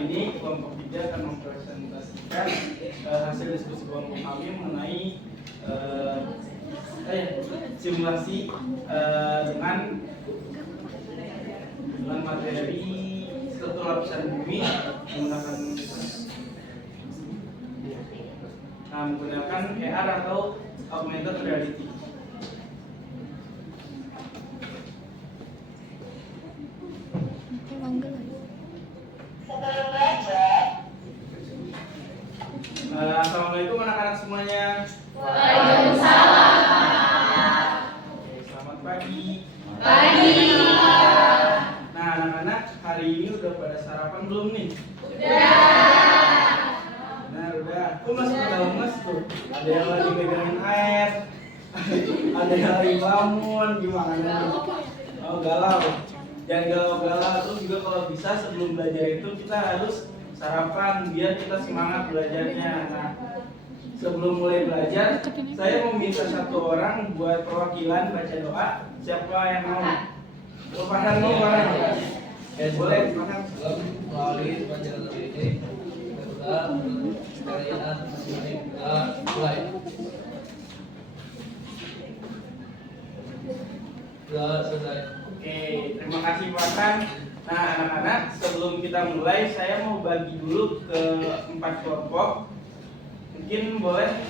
kali ini kelompok 3 akan mempresentasikan hasil diskusi kelompok kami mengenai simulasi dengan materi struktur lapisan bumi menggunakan AR atau augmented reality. Assalamualaikum anak-anak semuanya. Waalaikumsalam. Selamat pagi. Pagi. Nah, anak-anak hari ini udah pada sarapan belum nih? Udah. Nah, udah. Kok masih pada lemes tuh? Ada yang lagi megangin air, ada yang lagi ngelamun, gimana nih? Oh, galau. Jangan galau-galau. Terus juga kalau bisa sebelum belajar itu kita harus sarapan biar kita semangat belajarnya. Nah, sebelum mulai belajar, saya mau minta satu orang buat perwakilan baca doa. Siapa yang mau? Farhan mau, Farhan. Boleh, Farhan. Melalui pelajaran ini, kita sekalian kita mulai. Sudah selesai. Oke, terima kasih Farhan. Nah, anak-anak, sebelum kita mulai, saya mau bagi dulu ke 4 kelompok. Mungkin boleh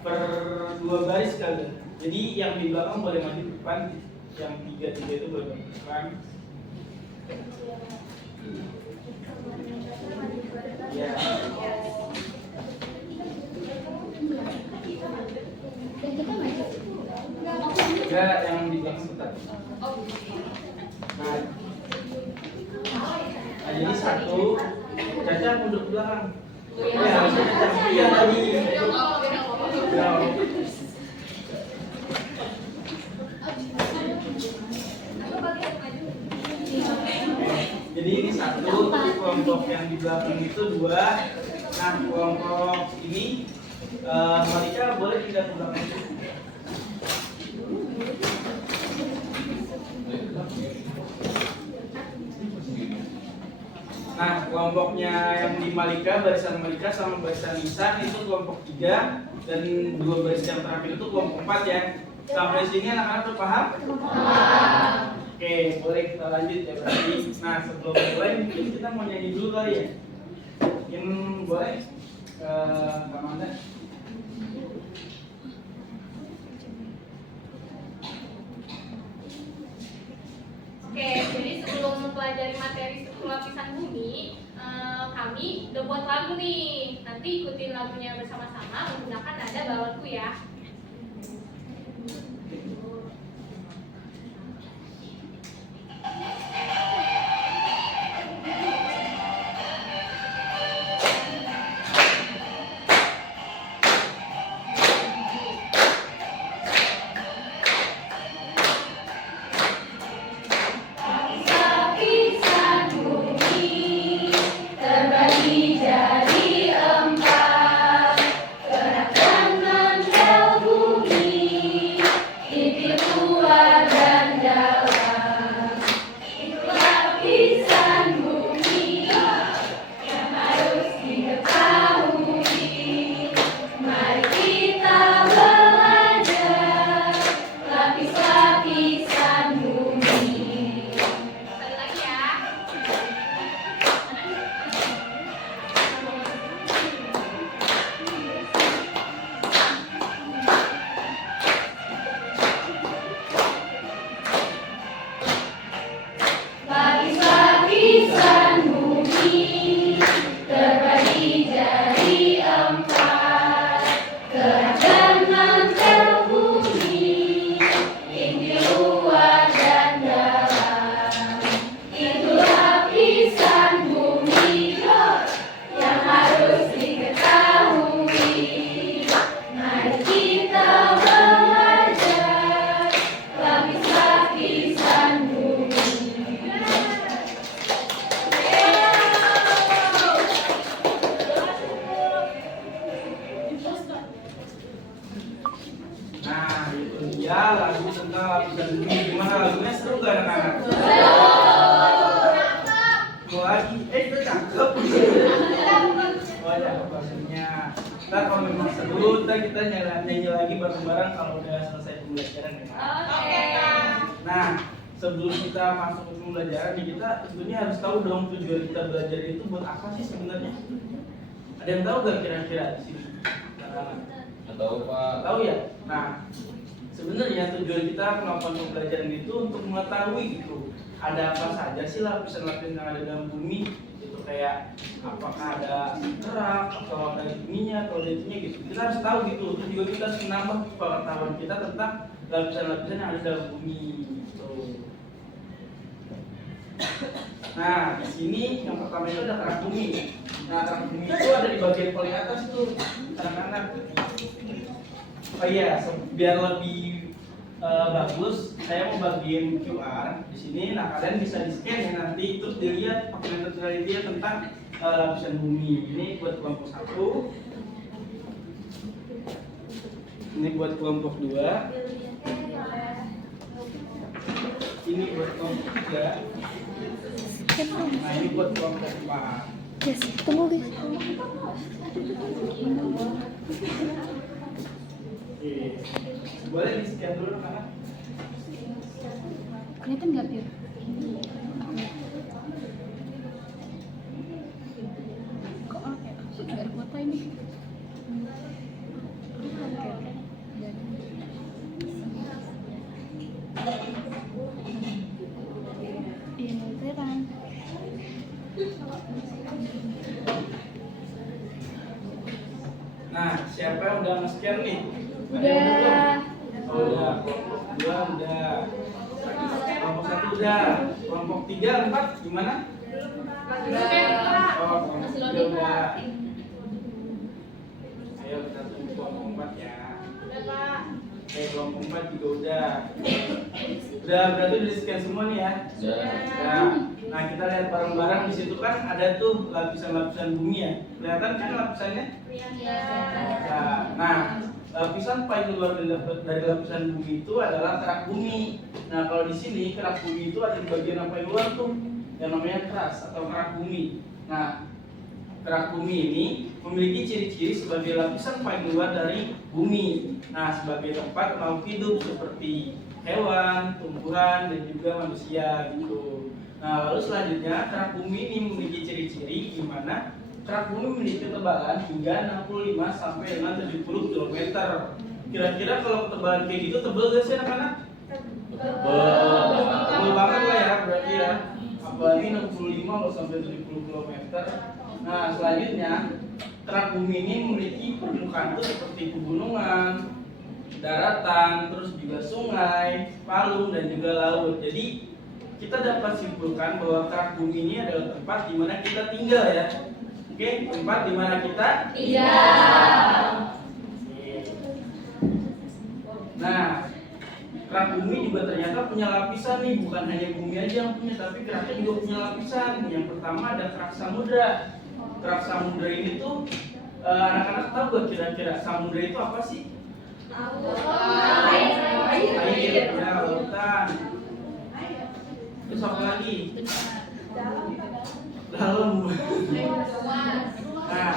per 2 baris kali. Jadi yang di belakang boleh maju ke depan, yang 3 itu boleh maju ke depan. Ya. Ya, yang di belakang tetap. Nah, jadi 1, Caca mundur ke belakang. Ya, harusnya Caca iya tadi. Ya. Jadi ini 1, kelompok yang di belakang itu 2. Nah, kelompok ini Malika boleh tidak ke belakang? Nah, kelompoknya yang di Malika, barisan Malika sama barisan Nisa itu kelompok 3, dan 2 baris yang terakhir itu kelompok 4 ya. Sampai sini anak-anak udah paham? Oke, boleh kita lanjut ya berarti. Nah, sebelum mulai mungkin kita mau nyanyi dulu kali ya. Mungkin boleh Kak Manda. Oke, jadi sebelum mempelajari materi struktur lapisan bumi, kami udah buat lagu nih. Nanti ikutin lagunya bersama-sama menggunakan nada balonku ya. Terbagi jadi 4, gerakan menjauh. lagi. Itu cakep. Oh ya, maksudnya. Ntar kalau memang seru, ntar kita nyanyi lagi bareng-bareng kalau udah selesai pembelajaran ya. Oke. Nah, sebelum kita masuk ke pembelajaran nih, kita tentunya harus tahu dong tujuan kita belajar itu buat apa sih sebenarnya? Ada yang tahu gak kira-kira di sini? Atau Pak? Tahu ya? Nah, sebenarnya tujuan kita melakukan pembelajaran itu untuk mengetahui gitu ada apa saja sih lapisan-lapisan yang ada dalam bumi, itu kayak apakah ada kerak atau ada ininya atau ada itunya gitu. Kita harus tahu gitu. Terus juga kita harus menambah pengetahuan kita tentang lapisan-lapisan yang ada dalam bumi gitu. Nah, di sini yang pertama itu ada kerak bumi. Nah, kerak bumi itu ada di bagian paling atas tuh, anak-anak. Oh iya, biar lebih bagus, saya mau bagiin QR di sini. Nah, kalian bisa di scan ya nanti, terus dilihat penelitian dia tentang lapisan bumi. Ini buat kelompok 1, ini buat kelompok 2, ini buat kelompok 3. Nah, ini buat kelompok 4. Yes, tunggu guys. Oke. Boleh di scan dulu kan? Kelihatan nggak Pir? Kok air kota ini? Iya, beneran. Nah, siapa yang udah nge-scan nih? Udah. Oh, udah. Kelompok 2 udah. Kelompok 1 udah. Kelompok 3, 4 gimana? Oh, kelompok 3 udah. Ayo kita tunggu kelompok 4 ya. Oke, kelompok 4 juga udah. Udah, berarti udah di-scan semua nih ya? Udah. Nah, kita lihat bareng-bareng di situ kan ada tuh lapisan-lapisan bumi ya. Kelihatan kan lapisannya? Nah, lapisan paling luar dari lapisan bumi itu adalah kerak bumi. Nah, kalau di sini kerak bumi itu ada di bagian yang paling luar tuh, yang namanya keras atau kerak bumi. Nah, kerak bumi ini memiliki ciri-ciri sebagai lapisan paling luar dari bumi. Nah, sebagai tempat makhluk hidup seperti hewan, tumbuhan, dan juga manusia gitu. Nah, lalu selanjutnya kerak bumi ini memiliki ciri-ciri di mana kerak bumi memiliki ketebalan hingga 65 sampai dengan 70 km. Kira-kira kalau ketebalan kayak gitu tebal gak sih anak-anak? Tebal banget lah ya berarti ya. Apalagi 65 loh sampai 70 km. Nah, selanjutnya kerak bumi ini memiliki permukaan tuh seperti pegunungan, daratan, terus juga sungai, palung, dan juga laut. Jadi kita dapat simpulkan bahwa kerak bumi ini adalah tempat di mana kita tinggal ya. Oke, tempat di mana kita tinggal. Nah, kerak bumi juga ternyata punya lapisan nih, bukan hanya bumi aja yang punya, tapi keraknya juga punya lapisan. Yang pertama ada kerak samudra. Kerak samudra ini tuh anak-anak tahu gak kira-kira samudra itu apa sih? Air, ya, lautan. Terus apa lagi? Dalam. Nah,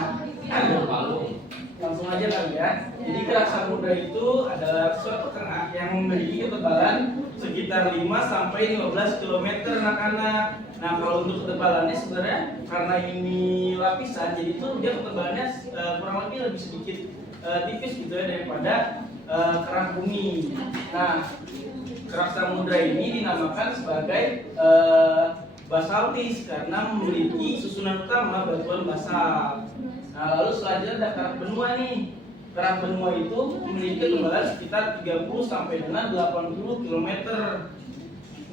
langsung aja kali ya. Jadi kerak samudra itu adalah suatu kerak yang memiliki ketebalan sekitar 5 sampai 15 km anak-anak. Nah, kalau untuk ketebalannya sebenarnya karena ini lapisan, jadi itu dia ketebalannya kurang lebih sedikit tipis gitu ya daripada kerak bumi. Nah, kerak samudra ini dinamakan sebagai basaltis karena memiliki susunan utama batuan basalt. Nah, lalu selanjutnya ada kerak benua nih. Kerak benua itu memiliki ketebalan sekitar 30 sampai dengan 80 km.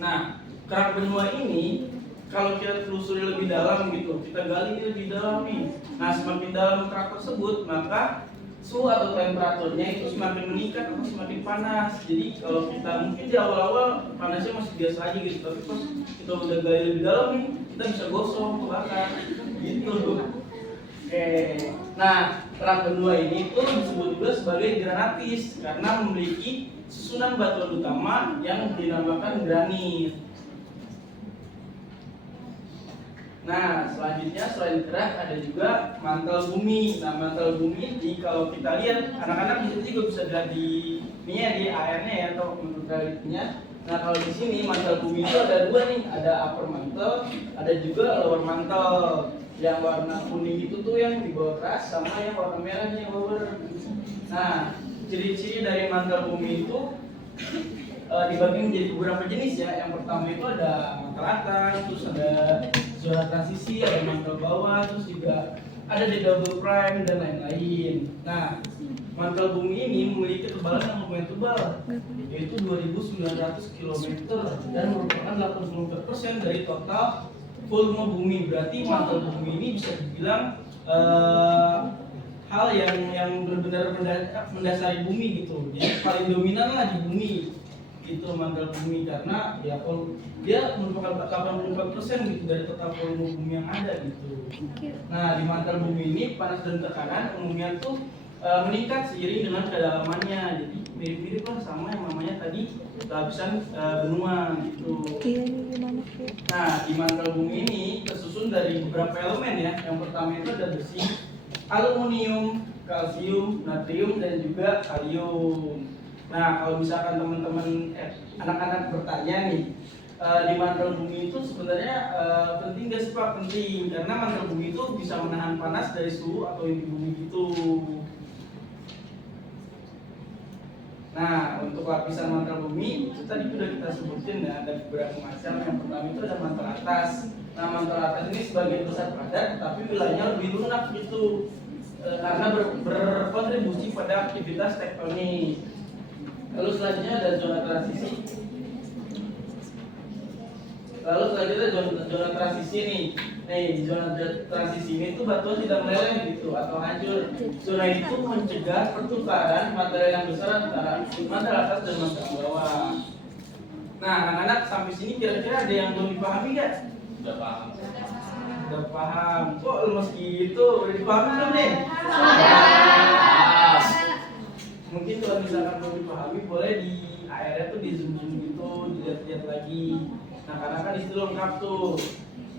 Nah, kerak benua ini kalau kita telusuri lebih dalam gitu, kita gali lebih dalam nih. Nah, semakin dalam kerak tersebut, maka suhu atau temperaturnya itu semakin meningkat atau semakin panas. Jadi kalau kita mungkin di awal-awal panasnya masih biasa aja gitu, tapi pas kita udah gali lebih dalam nih, kita bisa gosong, kebakar gitu. Oke. Nah, kerak benua ini tuh disebut juga sebagai granitis karena memiliki susunan batuan utama yang dinamakan granit. Nah, selanjutnya selain kerak ada juga mantel bumi. Nah, mantel bumi ini kalau kita lihat anak-anak di sini juga bisa lihat di ini ya, di airnya ya atau menurut realitinya. Nah, kalau di sini mantel bumi itu ada dua nih, ada upper mantel, ada juga lower mantel. Yang warna kuning itu tuh yang di bawah keras, sama yang warna merah yang lower. Nah, ciri-ciri dari mantel bumi itu dibagi menjadi beberapa jenis ya. Yang pertama itu ada mantel atas, terus ada zona transisi, ada mantel bawah, terus juga ada di double prime dan lain-lain. Nah, mantel bumi ini memiliki ketebalan yang lumayan tebal, yaitu 2.900 km dan merupakan 84% dari total volume bumi. Berarti mantel bumi ini bisa dibilang hal yang benar-benar mendasari bumi gitu. Jadi paling dominan lah di bumi itu mantel bumi, karena ya dia merupakan 84% gitu dari total volume bumi yang ada gitu. Nah, di mantel bumi ini panas dan tekanan umumnya tuh meningkat seiring dengan kedalamannya. Jadi mirip-mirip lah sama yang namanya tadi lapisan benua gitu. Nah, di mantel bumi ini tersusun dari beberapa elemen ya. Yang pertama itu ada besi, aluminium, kalsium, natrium, dan juga kalium. Nah, kalau misalkan teman-teman anak-anak bertanya nih, di mantel bumi itu sebenarnya penting gak sih Pak? Penting, karena mantel bumi itu bisa menahan panas dari suhu atau inti bumi gitu. Nah, untuk lapisan mantel bumi itu tadi sudah kita sebutin ya, ada beberapa macam. Yang pertama itu ada mantel atas. Nah, mantel atas ini sebagai pusat padat, tapi wilayahnya lebih lunak gitu, karena berkontribusi pada aktivitas tektonik. Lalu selanjutnya ada zona transisi. Zona transisi nih. Di zona transisi ini tuh batuan tidak meleleh gitu atau hancur. Zona itu mencegah pertukaran material yang besar antara mantel atas dan mantel bawah. Nah, anak-anak sampai sini kira-kira ada yang belum dipahami nggak? Udah paham. Udah paham. Kok lemes gitu? Udah dipahami belum nih? Sudah. Mungkin kalau misalkan belum dipahami, boleh di AR-nya tuh di zoom gitu, dilihat-lihat lagi. Nah, karena kan di situ lengkap tuh.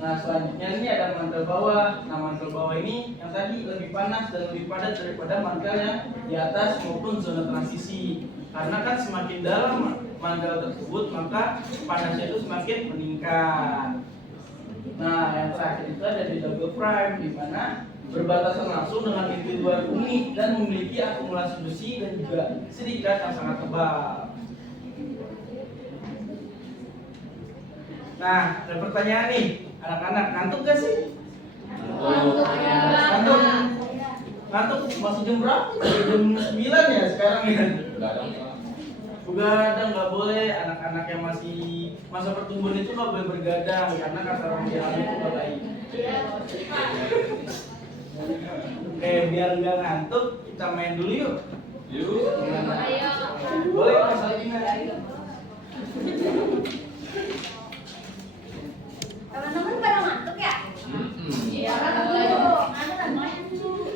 Nah, selanjutnya ini ada mantel bawah. Nah, mantel bawah ini yang tadi lebih panas dan lebih padat daripada mantel yang di atas maupun zona transisi. Karena kan semakin dalam mantel tersebut, maka panasnya itu semakin meningkat. Nah, yang terakhir itu ada di double prime, di mana berbatasan langsung dengan inti luar bumi dan memiliki akumulasi besi dan juga silikat yang sangat tebal. Nah, ada pertanyaan nih, anak-anak ngantuk gak sih? Ngantuk? Ngantuk masih jam berapa? Jam 9 ya sekarang ya? Begadang nggak boleh, anak-anak yang masih masa pertumbuhan itu nggak boleh bergadang karena kata orang bilang itu nggak baik. Oke, biar nggak ngantuk kita main dulu yuk. Yuk. Ayo. Boleh Mas Alina? Teman-teman pada ngantuk ya? Iya.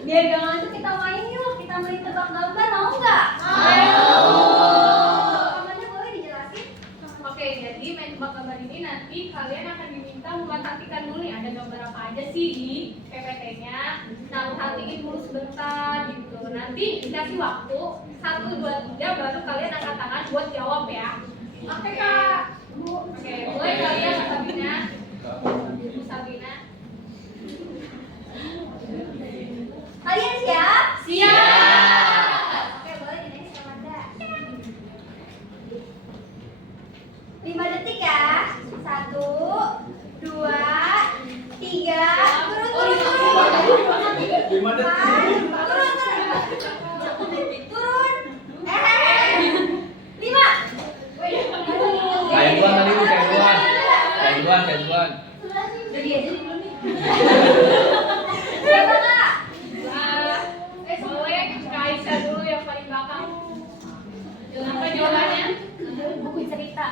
Biar gak ngantuk kita main yuk, kita main tebak gambar, mau nggak? Namanya boleh dijelasin? Oke, jadi main tebak gambar ini nanti kalian akan diminta memperhatikan dulu nih ada gambar apa aja sih di PPT-nya. Nah, perhatiin dulu sebentar gitu. Nanti dikasih waktu 1, 2, 3 baru kalian angkat tangan buat jawab ya. Oke Kak. Oke, mulai kalian Sabina. Ibu Sabina. Kalian siap? Siap. Oke, boleh di next Amanda. 5 detik ya. 1, 2, 3. Turun. 5 detik. Turun. 5. Kayak duluan tadi, kayak duluan. Jadi aja dulu nih. Siapa Kak? Boleh Kaisa dulu yang paling belakang. Apa jawabannya? Buku cerita.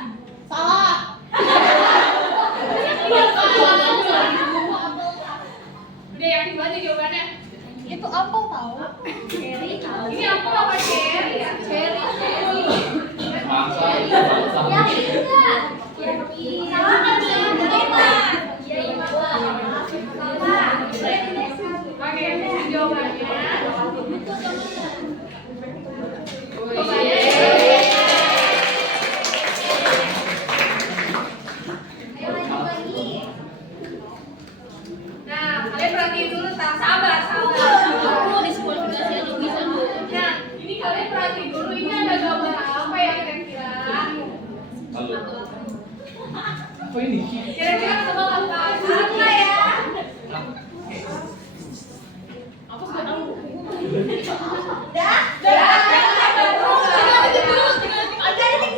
Salah. Udah yakin banget jawabannya? Itu apel tahu? Cherry. Ini apa cherry ya? Cherry. Masa. Yakin nggak? Yakin. Salah kan? Iya, jawabannya. Nah, kalian perhatiin dulu, sabar. Nah, ini kalian perhatiin dulu, ini ada gambar apa ya kira-kira? Halo. Apa ini? Kira-kira tebak apa? Apa ya? Aku sudah tahu. Dah.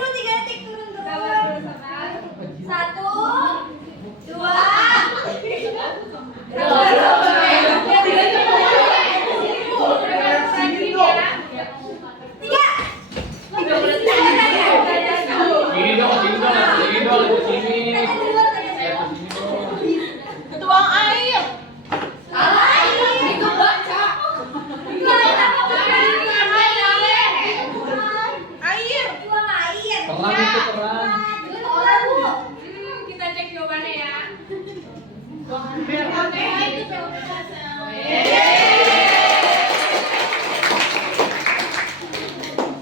Tiga detik turun. Satu, dua, tiga. Sini dong, ke sini. Tuang air. Itu baca. Air. Terang itu terang. Kita cek jawabannya ya.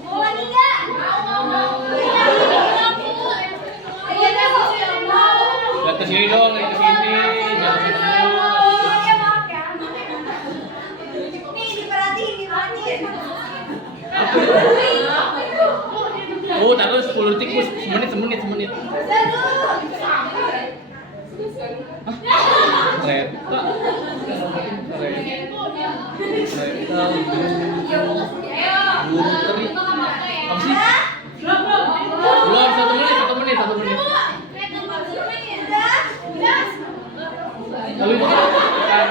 Mau lagi nggak? Mau. Lihat ke sini dong, lihat ke sini. Jangan ke sini. Maaf ya. Nih diperhatiin. Oh, taruh 10 detik, Bus. Semenit. Kereta. Burung teri. Apa sih? Belum, 1 menit. Lalu itu kan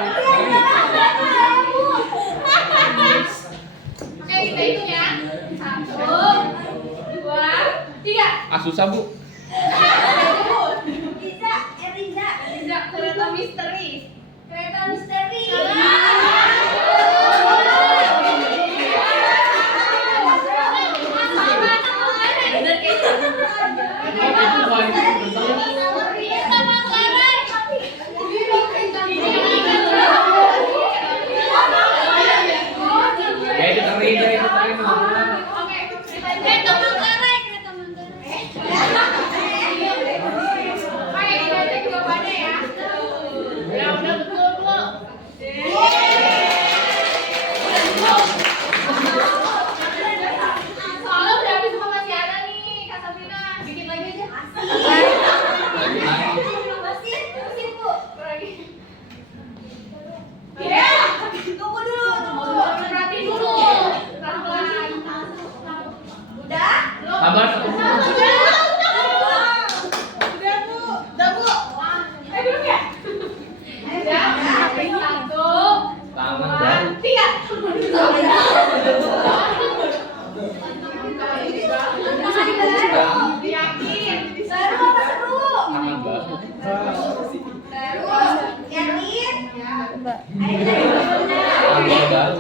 Oke, kita hitung ya. 1, 2, 3. susah, Bu. Riza, Kereta misteri. kereta misteri. Itu teri. Oke, kereta Manggarai. Oke, kita cek jawabannya ya. Ya udah betul belum? Soalnya udah habis semua masih ada nih, Kak Sabrina. Bikin lagi aja. Mesin, Bu. Lagi. Tunggu dulu. Perhatiin dulu. Pelan-pelan. Udah? Sabar, 1 menit. Belum ya? Ya, 1, Tangan 2, baru. 3. Yakin. Seru apa seru? Tangan baru. Terus, yakin? Tangan baru.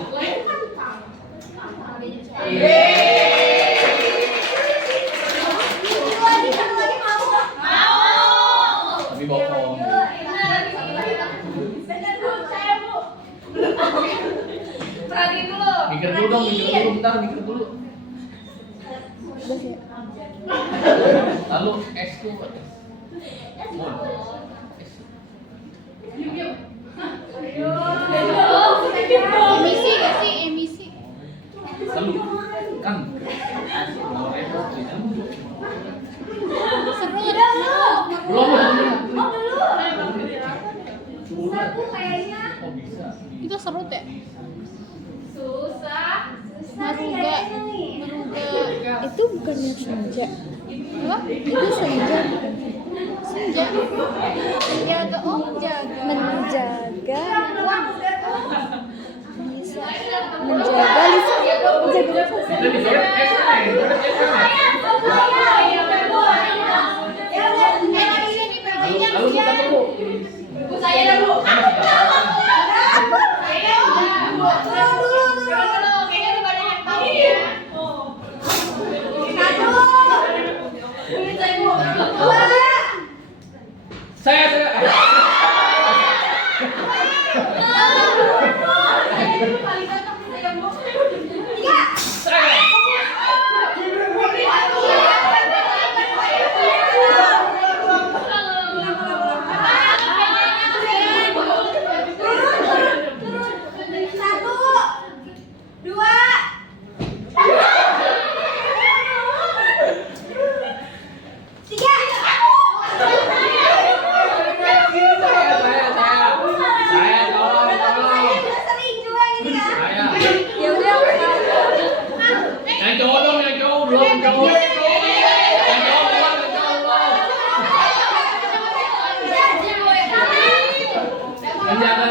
Satu lagi mau? Tapi bohong. Bener, Bu. Saya, Bu. Perhatiin dulu. Mikir dulu dong, bentar, mikir dulu. Lalu S tuh apa? Mon. Emisi gak sih? Emisi. Lalu kan mau repot sih. Seru. Belum. Oh, belum. Bisa, Bu, kayaknya. Oh bisa. Itu seru deh. Susah. Susah nih Meruga. kayaknya nih. Meruga. Itu bukannya senja. Apa? Itu senja bukan? Senja. Menjaga. Oh, menjaga. Menjaga Bisa. menjaga Lisa. Menjaga Lisa. Kita dicoret S kan? Dicoret S kan? Ya udah, Lalu kita tunggu. Bu, saya dah, Bu. Kayaknya lu banyak yang tahu ya. Saya.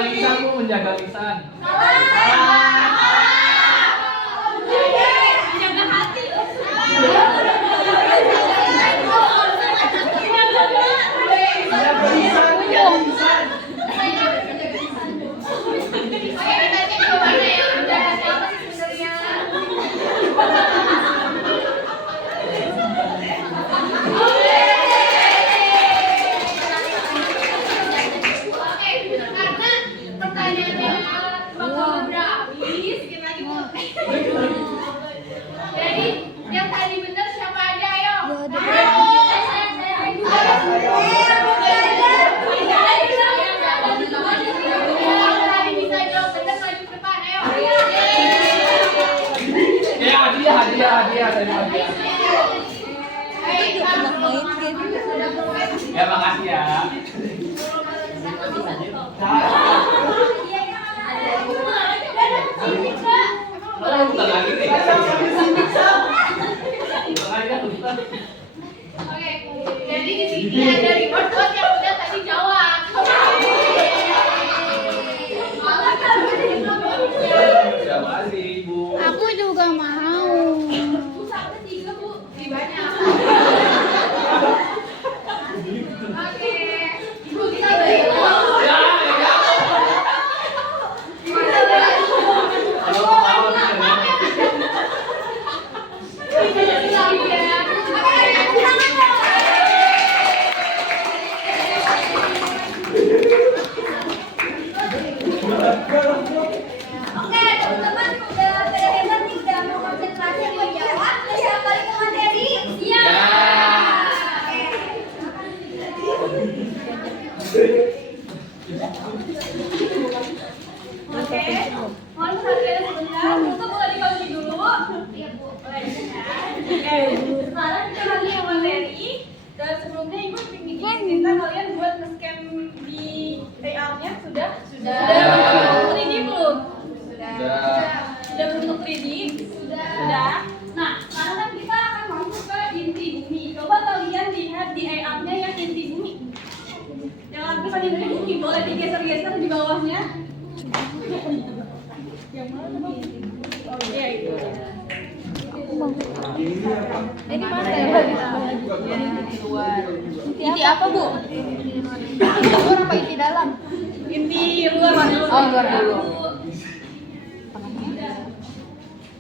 lisan Bu, menjaga lisan. Menjaga hati. Menjaga lisan, menjaga lisan. Oke, kita cek jawabannya ya. Menjaga siapa sih sebenarnya? Oke, karena pertanyaannya bakal berhabis, sedikit lagi Bu. Jadi, yang tadi benar siapa aja, ayo? Bisa jawab benar maju ke depan, ayo. Ya, hadiah dari hadiah. Anak main game. Ya, makasih ya. Kalau bukan lagi nih. Bukan lagi kan lupa. Oke, jadi di sini ada reward buat yang udah tadi jawab. Terima kasih Ibu. Aku juga mau. Bu, sampai 3 Bu, lebih banyak. Oke, Ibu kita beri. Ya. Kalau mau Oke, teman-teman udah pada hebat nih, udah mau konsentrasi buat jawab. Udah siap balik ke materi? Iya. Oke, mohon perhatian sebentar. Untuk boleh dibagi dulu. Iya Bu, boleh ya. Oke, sekarang kita lagi yang materi. Dan sebelumnya Ibu minta kalian buat nge-scan di layout-nya sudah? Sudah. Sudah ini belum? Sudah. Sudah bentuk 3D? Sudah. Nah, sekarang kan kita akan masuk ke inti bumi. Coba kalian lihat di layout-nya yang inti bumi. Yang bisa di bumi boleh digeser-geser di bawahnya. Yang mana? Oh iya itu. Ini mana ya Mbak? Inti apa Bu? Inti luar apa inti dalam? Inti luar dulu. Oh, luar dulu.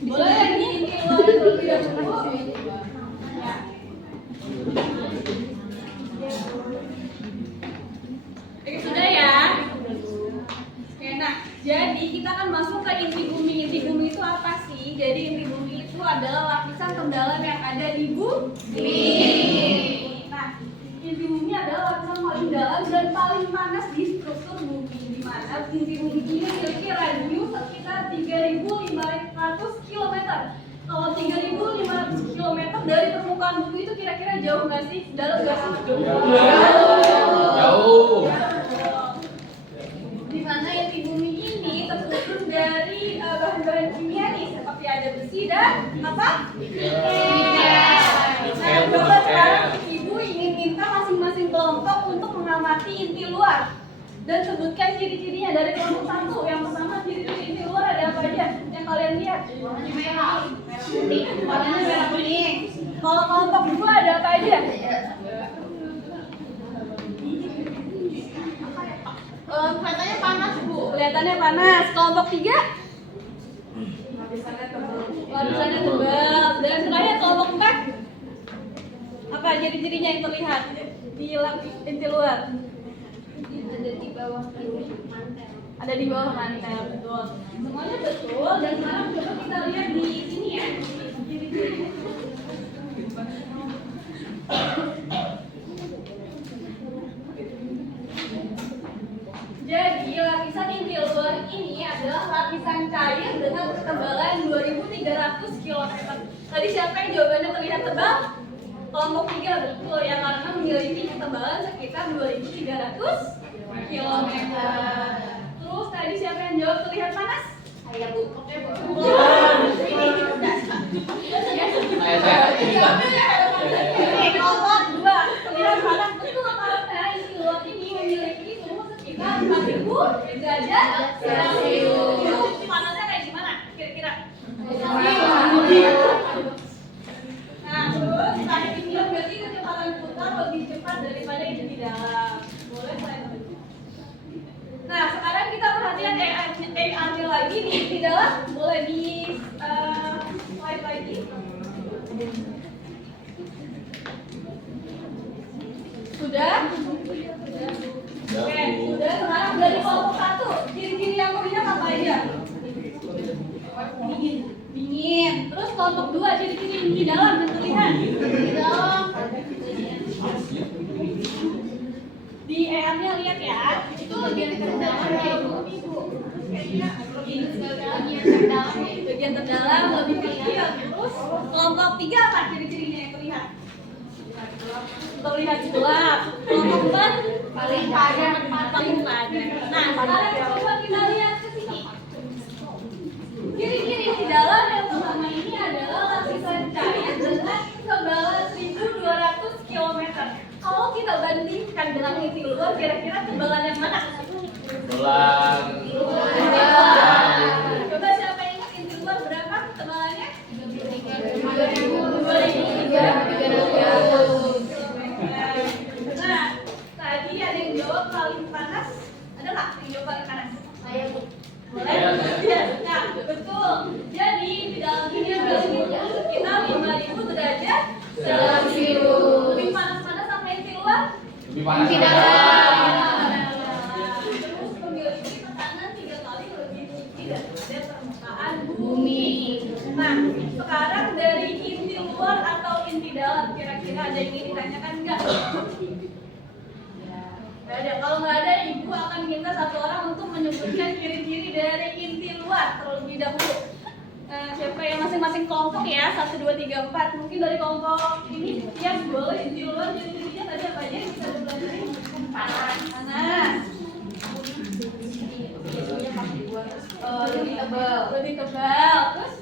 Boleh yang di inti luar terlebih dahulu. Ya. Oke, sudah ya. Oke, nah, jadi kita akan masuk ke inti bumi. Inti bumi itu apa sih? Jadi inti bumi itu adalah lapisan terdalam yang ada di bumi. Nah, inti bumi adalah lapisan paling dalam dan paling panas di struktur bumi. Di mana inti bumi ini memiliki radius sekitar 3.500 km. Kalau 3.500 km dari permukaan bumi itu kira-kira jauh nggak sih? Dalam nggak sih? Jauh. Di mana inti bumi ini tersusun dari bahan-bahan kimia nih, seperti ada besi dan apa? Nah, coba sekarang Ibu ingin minta masing-masing kelompok untuk mengamati inti luar dan sebutkan ciri-cirinya dari kelompok 1. Yang pertama, ciri-ciri inti luar ada apa aja yang kalian lihat? Warnanya merah, putih, warnanya merah kuning. Kalau kelompok 2 ada apa aja? Kelihatannya panas Bu. Kelihatannya panas. Kelompok 3? Lapisannya tebal. Dan terakhir kelompok 4? Apa ciri-cirinya yang terlihat di inti luar? Ada di bawah mantel. Ada di bawah mantel, betul. Semuanya betul. Dan sekarang coba kita lihat di sini ya. Ciri-cirinya. Jadi lapisan inti luar ini adalah lapisan cair dengan ketebalan 2.300 km. Tadi siapa yang jawabannya terlihat tebal? Kelompok 3 betul ya, karena memiliki ketebalan sekitar 2.300 km. Terus tadi siapa yang jawab terlihat panas? Saya Bu. Oke Bu. Kelompok 2 terlihat panas betul karena inti luar ini memiliki suhu sekitar 4.000 derajat kelompok 2 jadi inti dalam yang terlihat. Di ER-nya lihat ya. Itu bagian terdalam ya ibu. Bagian terdalam lebih kecil. Terus kelompok 3 apa ciri-cirinya yang terlihat? Terlihat gelap. Kelompok 4 paling padat. Nah, sekarang coba kita lihat ke sini. Ciri-ciri di dalam yang pertama ini adalah lapisan cair dengan ketebalan 1.200 km. Kalau kita bandingkan dengan inti luar, kira-kira ketebalan yang mana? Belang. Coba siapa yang ingat inti luar berapa ketebalannya? 2.300. Nah, tadi ada yang jawab paling panas. Ada nggak yang jawab paling panas? Saya bu. Boleh? Iya, nah, betul. Jadi di dalam ini ada sekitar 5.000 derajat Celcius. Lebih panas-panas sama inti luar? Lebih panas. Inti dalam. Terus memiliki tekanan 3 kali lebih tinggi daripada permukaan bumi. Nah, sekarang dari inti luar atau inti dalam, kira-kira ada yang ingin ditanyakan nggak? Nggak ada. Kalau nggak ada, ibu akan minta satu orang untuk menyebutkan ciri-ciri dari inti luar terlebih dahulu. Siapa yang masing-masing kelompok ya? 1, 2, 3, 4. Mungkin dari kelompok ini ya boleh inti luar ciri-cirinya tadi apa aja yang bisa dipelajari? Panas. Lebih tebal. Lebih tebal. Terus?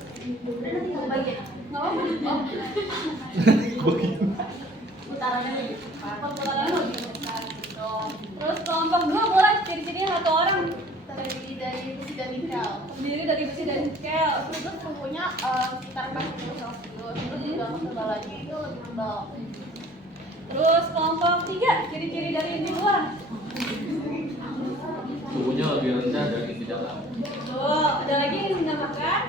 Putarannya lebih cepat. Putarannya lebih cepat gitu. Terus kelompok 2 boleh ciri-cirinya satu orang. Terdiri dari besi dan nikel. Terdiri dari besi dan nikel. Terus suhunya sekitar 40 Celcius. Terus juga ketebalannya itu lebih tebal. Terus kelompok 3 ciri-ciri dari inti luar. Suhunya lebih rendah dari inti dalam. Tuh, ada lagi yang menambahkan?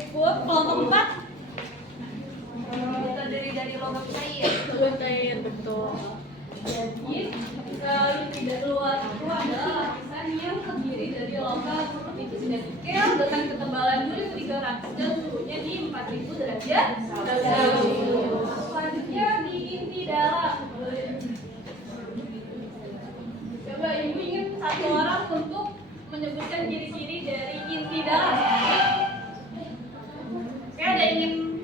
Cukup. Kelompok 4 Terdiri dari logam cair. cair, betul. Jadi inti luar itu adalah lapisan yang terdiri dari logam seperti besi dan nikel dengan ketebalan 2.300 dan suhunya di 4.000 derajat Celcius. Selanjutnya di inti dalam. Coba ibu ingin satu orang untuk menyebutkan ciri-ciri dari inti dalam. Oke, ada yang ingin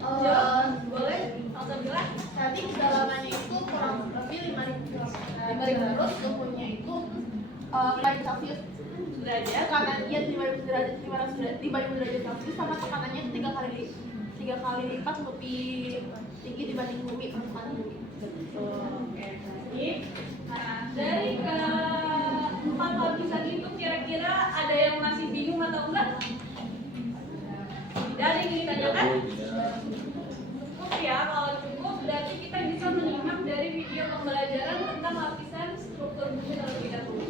jawab? Boleh? Langsung bilang. Tadi kedalamannya itu kurang lebih 5.000 km. Terus suhunya itu 5.000 Celcius. Derajat. Tekanannya 5.000 derajat, 5.000 derajat Celcius, sama tekanannya 3 kali lipat lebih tinggi dibanding bumi, permukaan bumi. Oke, baik. Nah, dari keempat lapisan itu kira-kira ada yang masih bingung atau enggak? Tidak ada yang ingin ditanyakan? Cukup ya, kalau cukup berarti kita bisa menyimak dari video pembelajaran tentang lapisan struktur bumi terlebih dahulu.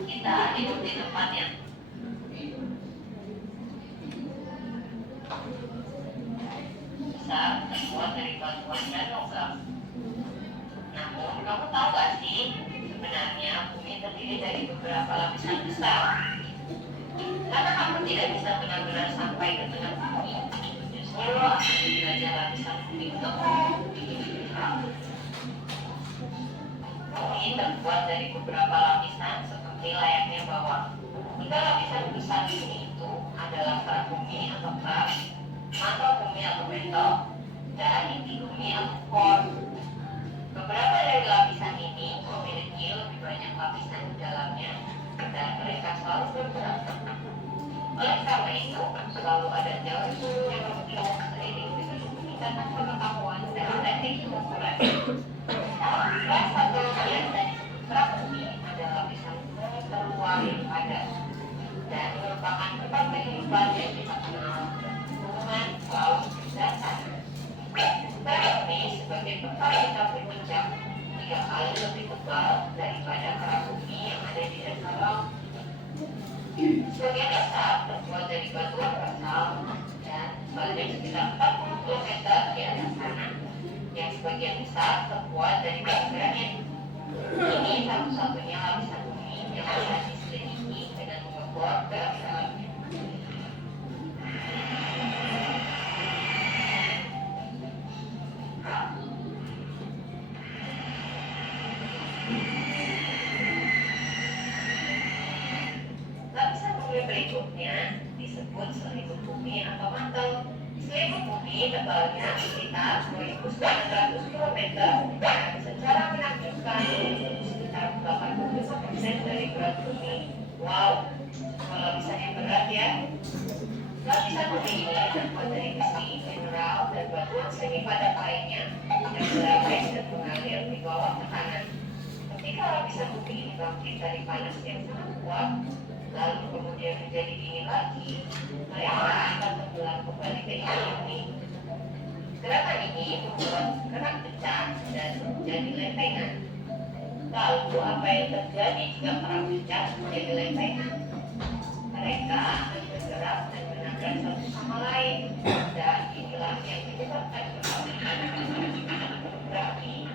Kita hidup di tempat yang besar terbuat dari batuan dan logam. Namun, kamu tahu gak sih, sebenarnya bumi terdiri dari beberapa lapisan besar. Karena kamu tidak bisa benar-benar sampai ke tengah bumi, justru akan belajar lapisan bumi untuk bumi terbuat dari beberapa lapisan seperti layaknya bawang. Jika lapisan besar bumi itu adalah kerak bumi atau kerak, mantel bumi atau mantel, dan inti bumi atau core. Beberapa dari lapisan ini memiliki lebih banyak lapisan di dalamnya, dan mereka selalu bergerak. Oleh karena itu, selalu ada teori yang muncul seiring dengan peningkatan pengetahuan dan teknik pengukuran. Salah satu bagian dari kerak bumi adalah lapisan bumi terluar yang padat, dan merupakan tempat kehidupan yang kita kenal hubungan laut dan tanah. Kerak bumi sebagai tempat kita berpijak 3 kali lebih tebal daripada kerak bumi yang ada di dasar laut. Sebagian dasar terbuat dari batuan basalt dan sebagai sekitar 40 km di atas tanah, yang sebagian bisa terbuat dari batu granit. Ini satu-satunya lapisan bumi yang bisa diselidiki dengan mengebor ke dalamnya. Lapisan bumi berikutnya disebut selimut bumi atau mantel. Selimut bumi tebalnya sekitar 2.900 km dan secara menakjubkan sekitar 85% dari berat bumi. Wow, kalau lapisannya berat ya. Lapisan bumi ini terbuat dari besi, mineral, dan batuan semi padat lainnya yang berlapis dan mengalir di bawah tekanan. Ketika lapisan bumi ini bangkit dari panas yang sangat kuat, lalu kemudian menjadi dingin lagi, mereka akan tenggelam kembali ke isi bumi. Gerakan ini membuat kerak pecah dan menjadi lempengan. Lalu apa yang terjadi jika kerak pecah menjadi lempengan? Mereka akan bergerak dan menabrak satu sama lain, dan inilah yang menyebabkan kerapian.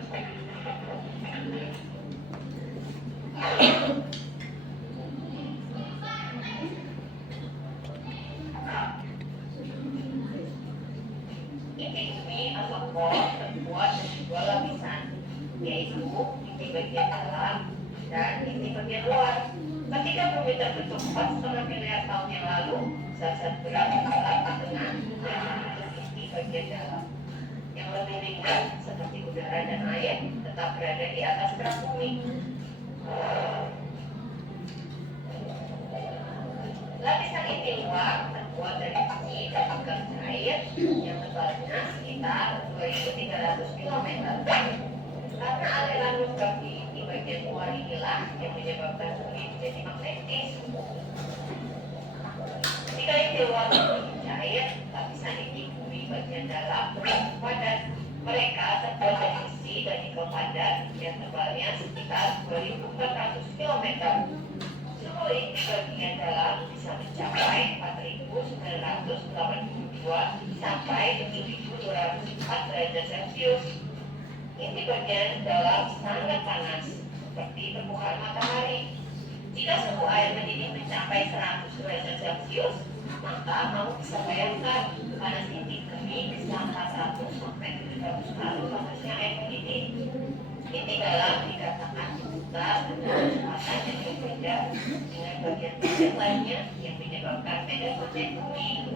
Inti bumi atau core terbuat dari dua lapisan, yaitu inti bagian dalam dan inti bagian luar. Ketika bumi terbentuk 4,5 miliar tahun yang lalu, zat-zat berat mengalir ke tengah dan menutup inti bagian dalam. Yang lebih ringan seperti udara dan air tetap berada di atas kerak bumi. Lapisan inti luar terbuat dari besi dan gas cair yang tebalnya sekitar 2.300 km. Karena aliran logam di inti bagian luar inilah yang menyebabkan bumi menjadi magnetis. Jika inti luar menjadi cair, lapisan inti bumi bagian dalam berlaku padat. Mereka terbuat dari besi dan nikel padat yang tebalnya sekitar 2.400 km. Suhu inti bagian dalam bisa mencapai 4.982 sampai 7.204 derajat Celcius. Inti bagian dalam sangat panas, seperti permukaan matahari. Jika suhu air mendidih mencapai 100 derajat Celcius, maka kamu bisa bayangkan panas inti bumi bisa 400 sampai 700 kali panasnya air mendidih. Inti dalam dikatakan terbuka dengan kecepatan yang berbeda dengan bagian-bagian lainnya yang menyebabkan medan magnet bumi.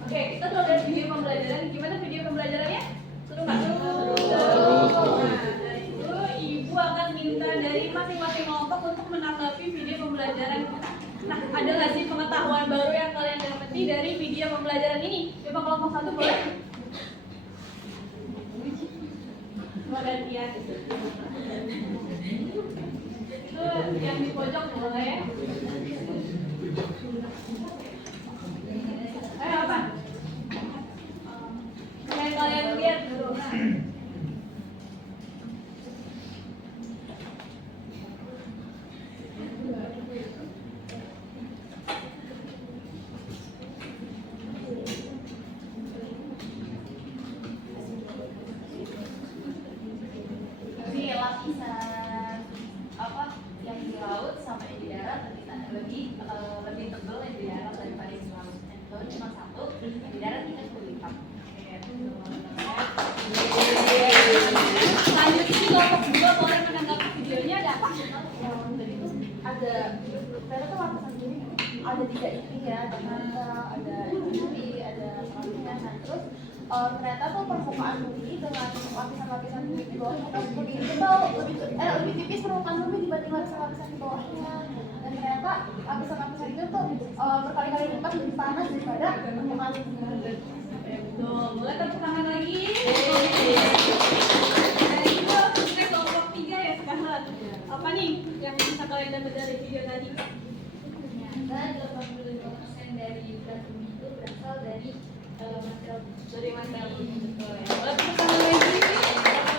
Oke, kita sudah lihat video pembelajaran. Gimana video pembelajarannya? Seru nggak? Nah, itu ibu akan minta dari masing-masing kelompok untuk menanggapi video pembelajaran kita. Nah, ada nggak sih pengetahuan baru yang kalian dapati dari video pembelajaran ini? Coba kelompok 1 boleh? Gantian. Itu yang di pojok boleh. Apa? Yang kalian lihat dulu. Jadi lapisan apa yang di laut sama yang di darat lebih tebal yang di darat daripada yang di laut. Yang di laut cuma satu, yang di darat kita lipat. Lanjut ini kelompok 2 boleh menanggapi videonya. Ada apa? Jadi itu ada ternyata tuh lapisan ini ada 3 inti ya, ada mantel, ada inti, ada lapisan. Nah terus ternyata tuh permukaan bumi dengan lapisan-lapisan bumi di bawahnya tuh lebih tebal, lebih tipis permukaan bumi dibanding lapisan-lapisan di bawahnya. Dan ternyata lapisan-lapisan itu tuh berkali-kali lipat lebih panas daripada permukaan bumi. Tuh, boleh tepuk tangan lagi. Nah, itu kita kelompok 3 ya sekarang. Apa nih yang bisa kalian dapat dari video tadi? Ternyata 85% dari berat bumi itu berasal dari mantel. Betul ya. Boleh tepuk tangan lagi.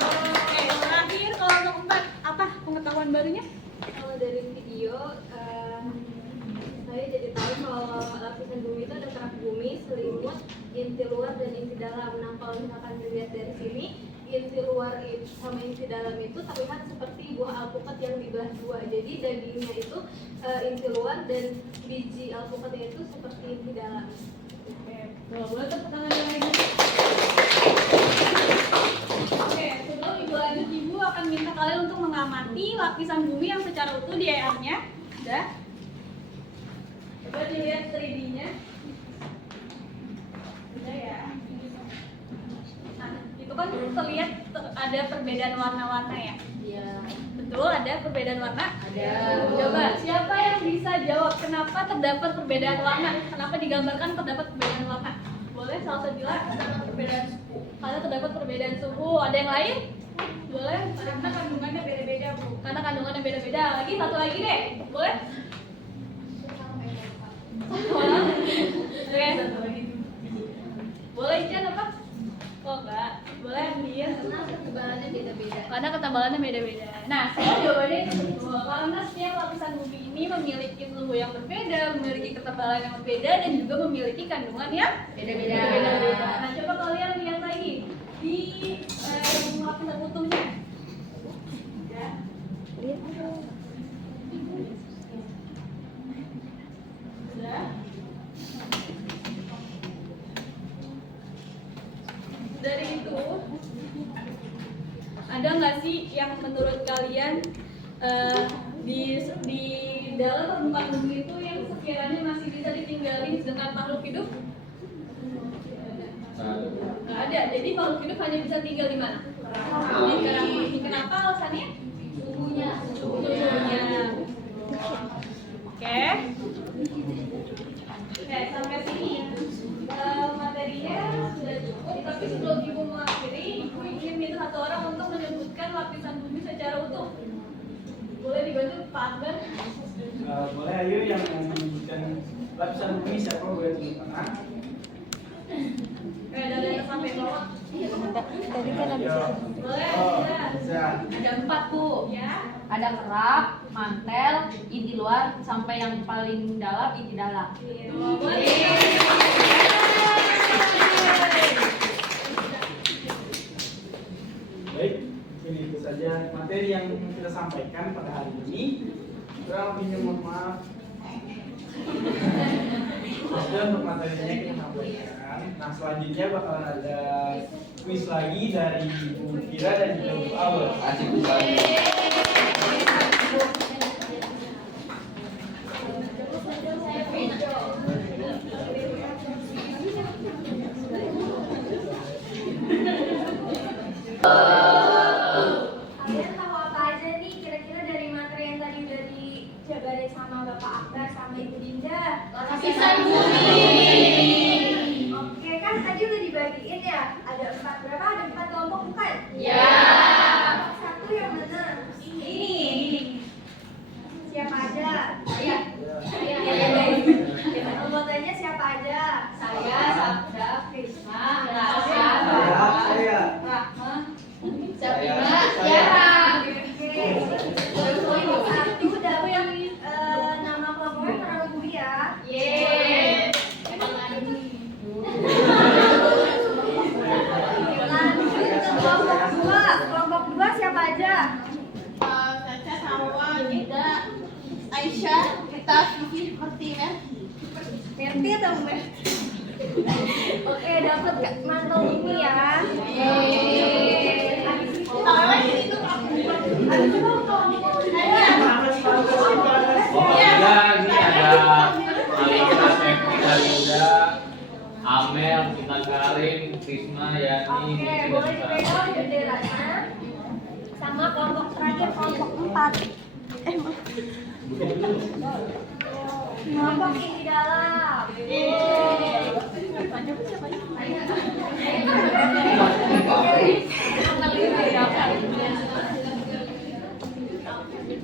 Oke, terakhir kelompok 4 apa pengetahuan barunya? Kalau dari video saya jadi tahu kalau lapisan bumi itu ada kerak bumi, selimut, inti luar dan inti dalam. Nah kalau misalkan dilihat dari sini, inti luar sama inti dalam itu terlihat seperti buah alpukat yang dibelah dua. Jadi dagingnya itu inti luar dan biji alpukatnya itu seperti inti dalam. Oke, boleh tepuk tangan lagi. Oke, sebelum ibu lanjut, ibu akan minta kalian untuk mengamati lapisan bumi yang secara utuh di AR-nya. Udah? Coba dilihat 3D-nya. Udah ya. Nah, itu kan terlihat ada perbedaan warna-warna ya? Iya. Betul, ada perbedaan warna? Ada. Coba, siapa yang bisa jawab kenapa terdapat perbedaan warna? Kenapa digambarkan terdapat perbedaan warna? Boleh, salah satu bilang perbedaan suhu. Karena terdapat perbedaan suhu. Ada yang lain? Boleh? Karena kandungannya beda-beda, Bu. Karena kandungannya beda-beda. Lagi, satu lagi deh. Boleh? Oke. Boleh Ican apa? Oh enggak. Boleh dia. Karena ketebalannya beda-beda. Karena ketebalannya beda-beda. Nah, saya jawabannya itu kedua. Karena setiap lapisan bumi ini memiliki suhu yang berbeda, memiliki ketebalan yang berbeda, dan juga memiliki kandungan yang Beda-beda. beda-beda. Nah, coba kalian lihat lagi di lapisan utuhnya. Ya. Sudah. Dari itu, ada nggak sih yang menurut kalian di dalam permukaan bumi itu yang sekiranya masih bisa ditinggali dengan makhluk hidup? Nggak ada. Jadi makhluk hidup hanya bisa tinggal di mana? Di kerang bumi. Kenapa alasannya? Suhunya. Oke. Oke, sampai sini materinya sudah cukup. Tapi sebelum ibu mengakhiri, ibu ingin minta satu orang untuk menyebutkan lapisan bumi secara utuh. Boleh dibantu Pak Akbar? Boleh, ayo yang menyebutkan lapisan bumi siapa boleh tunjuk tangan. Dari atas sampai bawah. Tadi kan ada Boleh, Bisa. Ada 4, Bu. Ya. Ada kerak, mantel, inti luar, sampai yang paling dalam inti dalam. Boleh. Baik, ini itu saja materi yang kita sampaikan pada hari ini. Kurang lebihnya mohon maaf. Sudah untuk materinya kita sampaikan. Nah selanjutnya bakalan ada kuis lagi dari Bu Kira dan juga Bu Aul. Asik bukan. Kalian tahu apa aja nih kira-kira dari materi yang tadi udah dijabarin sama Bapak Akbar sama Ibu Dinda? Lapisan bumi. Oke, kan tadi udah dibagiin ya. Ada 4 berapa? Ada 4 kelompok bukan? Ya. Kelompok 1 yang mana? Ini. Siapa aja? Saya. Anggotanya siapa aja? Saya, Sabda, Krisma, Rasa, Saya. Rahma, Saya. Yara. Oke. Kelompok 1 dari nama kelompoknya Karang Budi ya. Yeay. Lanjut ke kelompok 2. Kelompok 2 siapa aja? Caca, Hawa, Dinda, Aisyah, kita Vivi seperti Merti atau Merti? Oke, dapat mantel ini ya. Oh ini ada Malika, Septi, Linda, Amel, kita Karin, Krisma, Yani, Oke, boleh dipegang benderanya. Sama kelompok terakhir, kelompok 4. Kelompok inti dalam.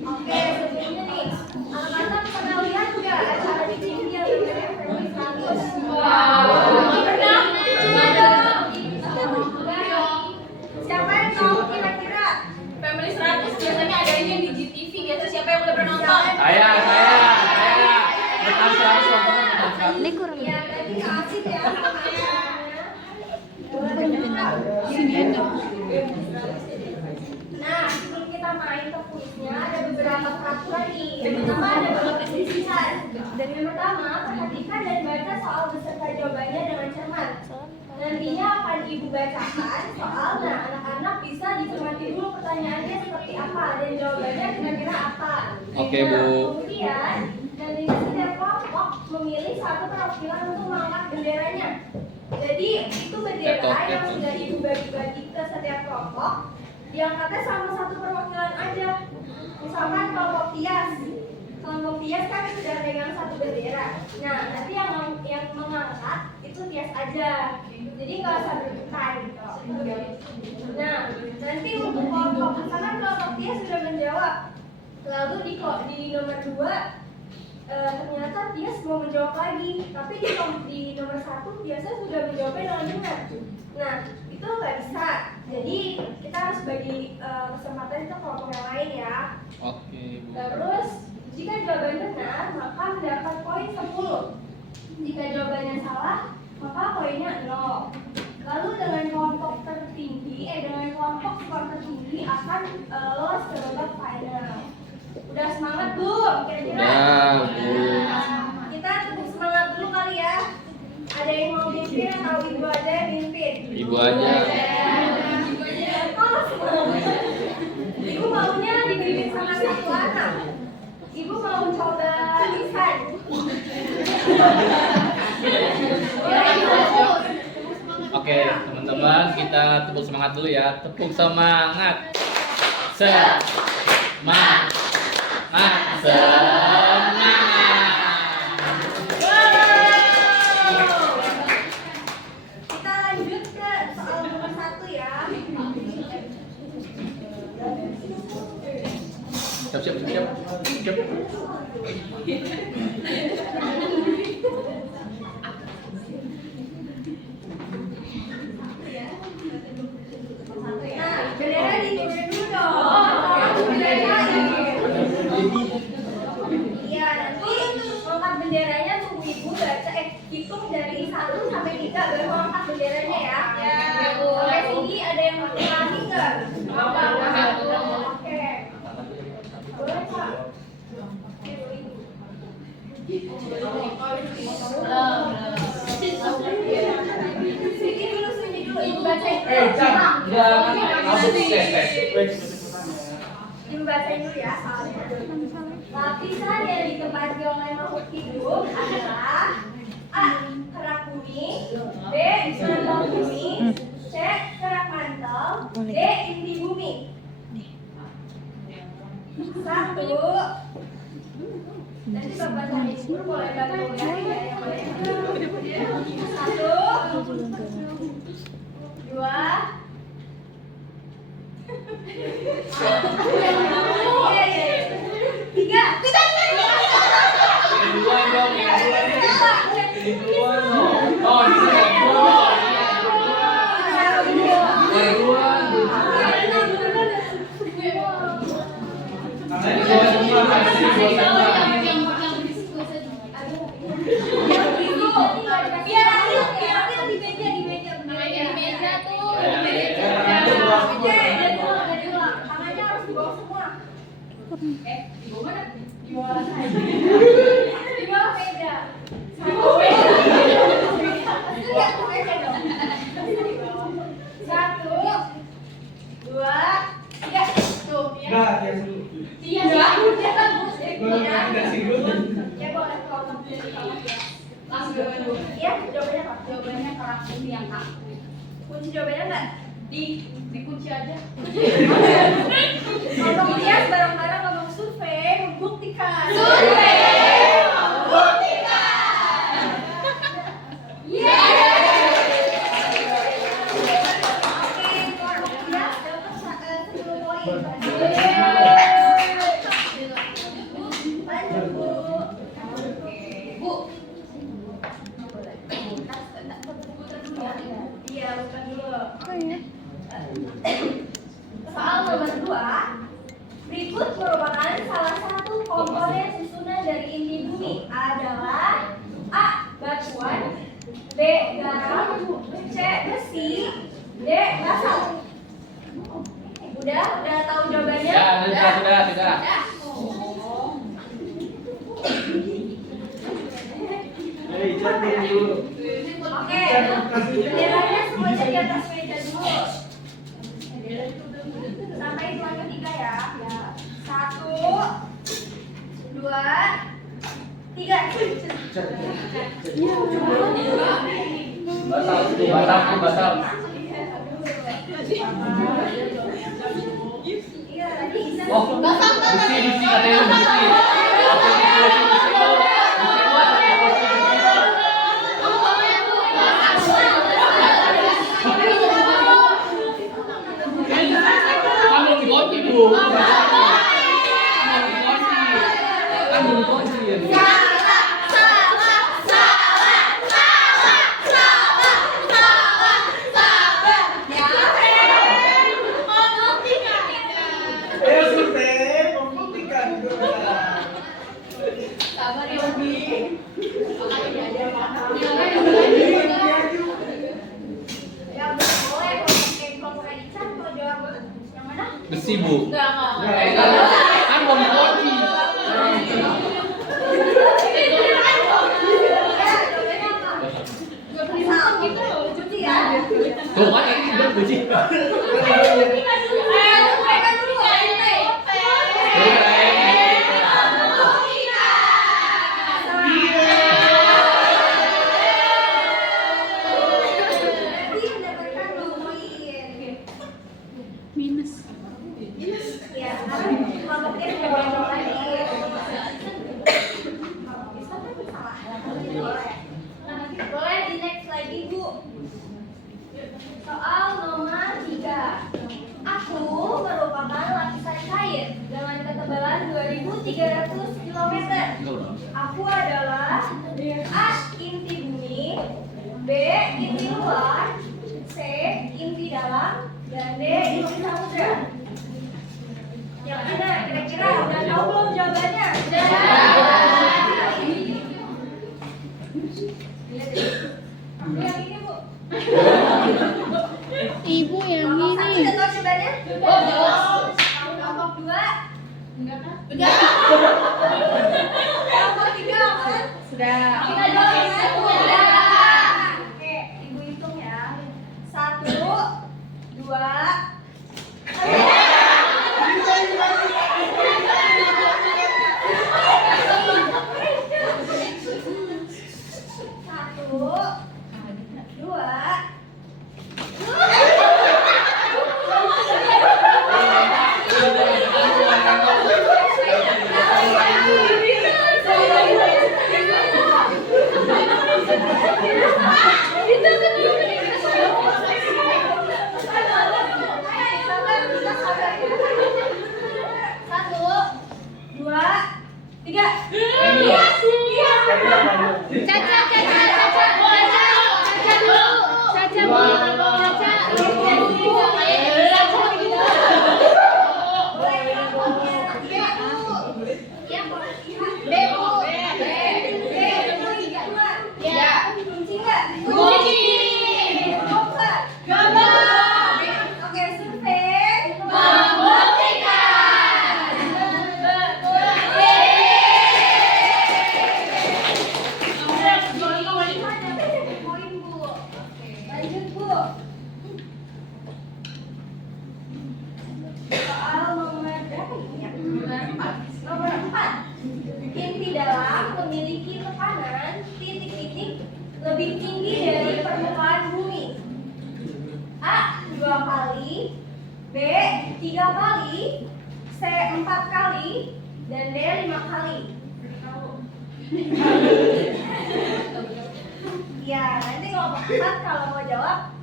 Oke, sebelumnya nih, anak-anak pernah lihat nggak acara di TV yang namanya Family 100? Pernah? Coba dong. Siapa yang tahu kira-kira? Family 100 biasanya adanya di GTV gitu. Siapa yang udah pernah nonton? saya. Depan saya. Ini kurang. Iya, berarti kasih ya makanya. Nah, sebelum kita main ke kuisnya ada beberapa peraturan nih. Yang pertama ada beberapa pilihan. Yang pertama, perhatikan dan baca soal beserta jawabannya dengan cermat. Nantinya akan ibu bacakan soal, nah anak-anak bisa dicermati dulu pertanyaannya seperti apa dan jawabannya kira-kira apa. Oke, Nah, Bu. kemudian nantinya setiap kelompok memilih satu perwakilan untuk mengangkat benderanya. Jadi itu bendera yang sudah ibu bagi-bagi ke setiap kelompok diangkatnya sama satu perwakilan aja. Misalkan kelompok Tias. Kelompok Tias kan sudah pegang satu bendera. Nah, nanti yang mengangkat itu Tias aja. Jadi nggak usah berdebat gitu. Nah, nanti untuk kelompok, misalkan kelompok Tias sudah menjawab. Lalu di nomor 2 ternyata Tias mau menjawab lagi, tapi di nomor 1 biasanya sudah menjawabnya dengan benar. Nah, itu nggak bisa. Jadi kita harus bagi kesempatan itu kelompok yang lain ya. Oke, Bu. Terus jika jawaban benar maka mendapat poin 10. Jika jawabannya salah maka poinnya 0. Lalu dengan kelompok skor tertinggi akan lolos ke babak final. Udah semangat belum? Kira-kira? Udah, Bu. Kita tepuk semangat dulu kali ya. Ada yang mau mimpin atau ibu aja yang mimpin? Ibu aja. Ibu aja. Oh, semangat. Ibu maunya dipimpin sama satu anak. Ibu mau coba Isan. Oke, teman-teman, kita tepuk semangat dulu ya. Tepuk semangat. Semangat. Kita lanjut ke soal nomor 1 ya. Siap. Nah, bendera diturunin dulu dong. Iya, nanti angkat benderanya tunggu ibu baca hitung dari 1 sampai 3 baru angkat benderanya ya. Sampai sini ada yang mau lagi nggak? Oke. Boleh Kak. Sini dulu ibu bacain dulu. Ibu bacain dulu ya soalnya. Lapisan yang ditempati oleh makhluk hidup adalah A. Kerak bumi, B. Mantel bumi, C. Kerak mantel, D. Inti bumi. 1. Nanti Bapak cari dulu boleh bantu ya yang boleh. 1, 2. Jawabannya kerak bumi yang A. Kunci jawabannya enggak? Dikunci aja. Ngomong Tias bareng-bareng ngomong survei membuktikan. Soal nomor 2, berikut merupakan salah satu komponen 3. Batal. Oh, besi katanya besi. Kamu dikunci bu. Kamu dikunci ya. Besi bu. Kan mau dikunci. Tuh kan ini udah besi. Boleh di next lagi Bu. Soal nomor 3. Aku merupakan lapisan cair dengan ketebalan 2300 km. Aku adalah A. Inti bumi, B. Inti luar, C. Inti dalam, dan D. Inti samudra. Yang mana? Kira-kira udah tahu belum jawabannya? Yang ini Bu. Ibu yang Kelompok ini. 1 udah tahu jawabannya? Kelompok 2? Enggak kan? Kelompok 3 kan? Sudah. Kita doang kan? Sudah. Oke, Ibu hitung ya. 1, 2. Lebih tinggi dari permukaan bumi. A. 2 kali, B. 3 kali, C. 4 kali, dan D. 5 kali. Ya, nanti kelompok 4 kalau mau jawab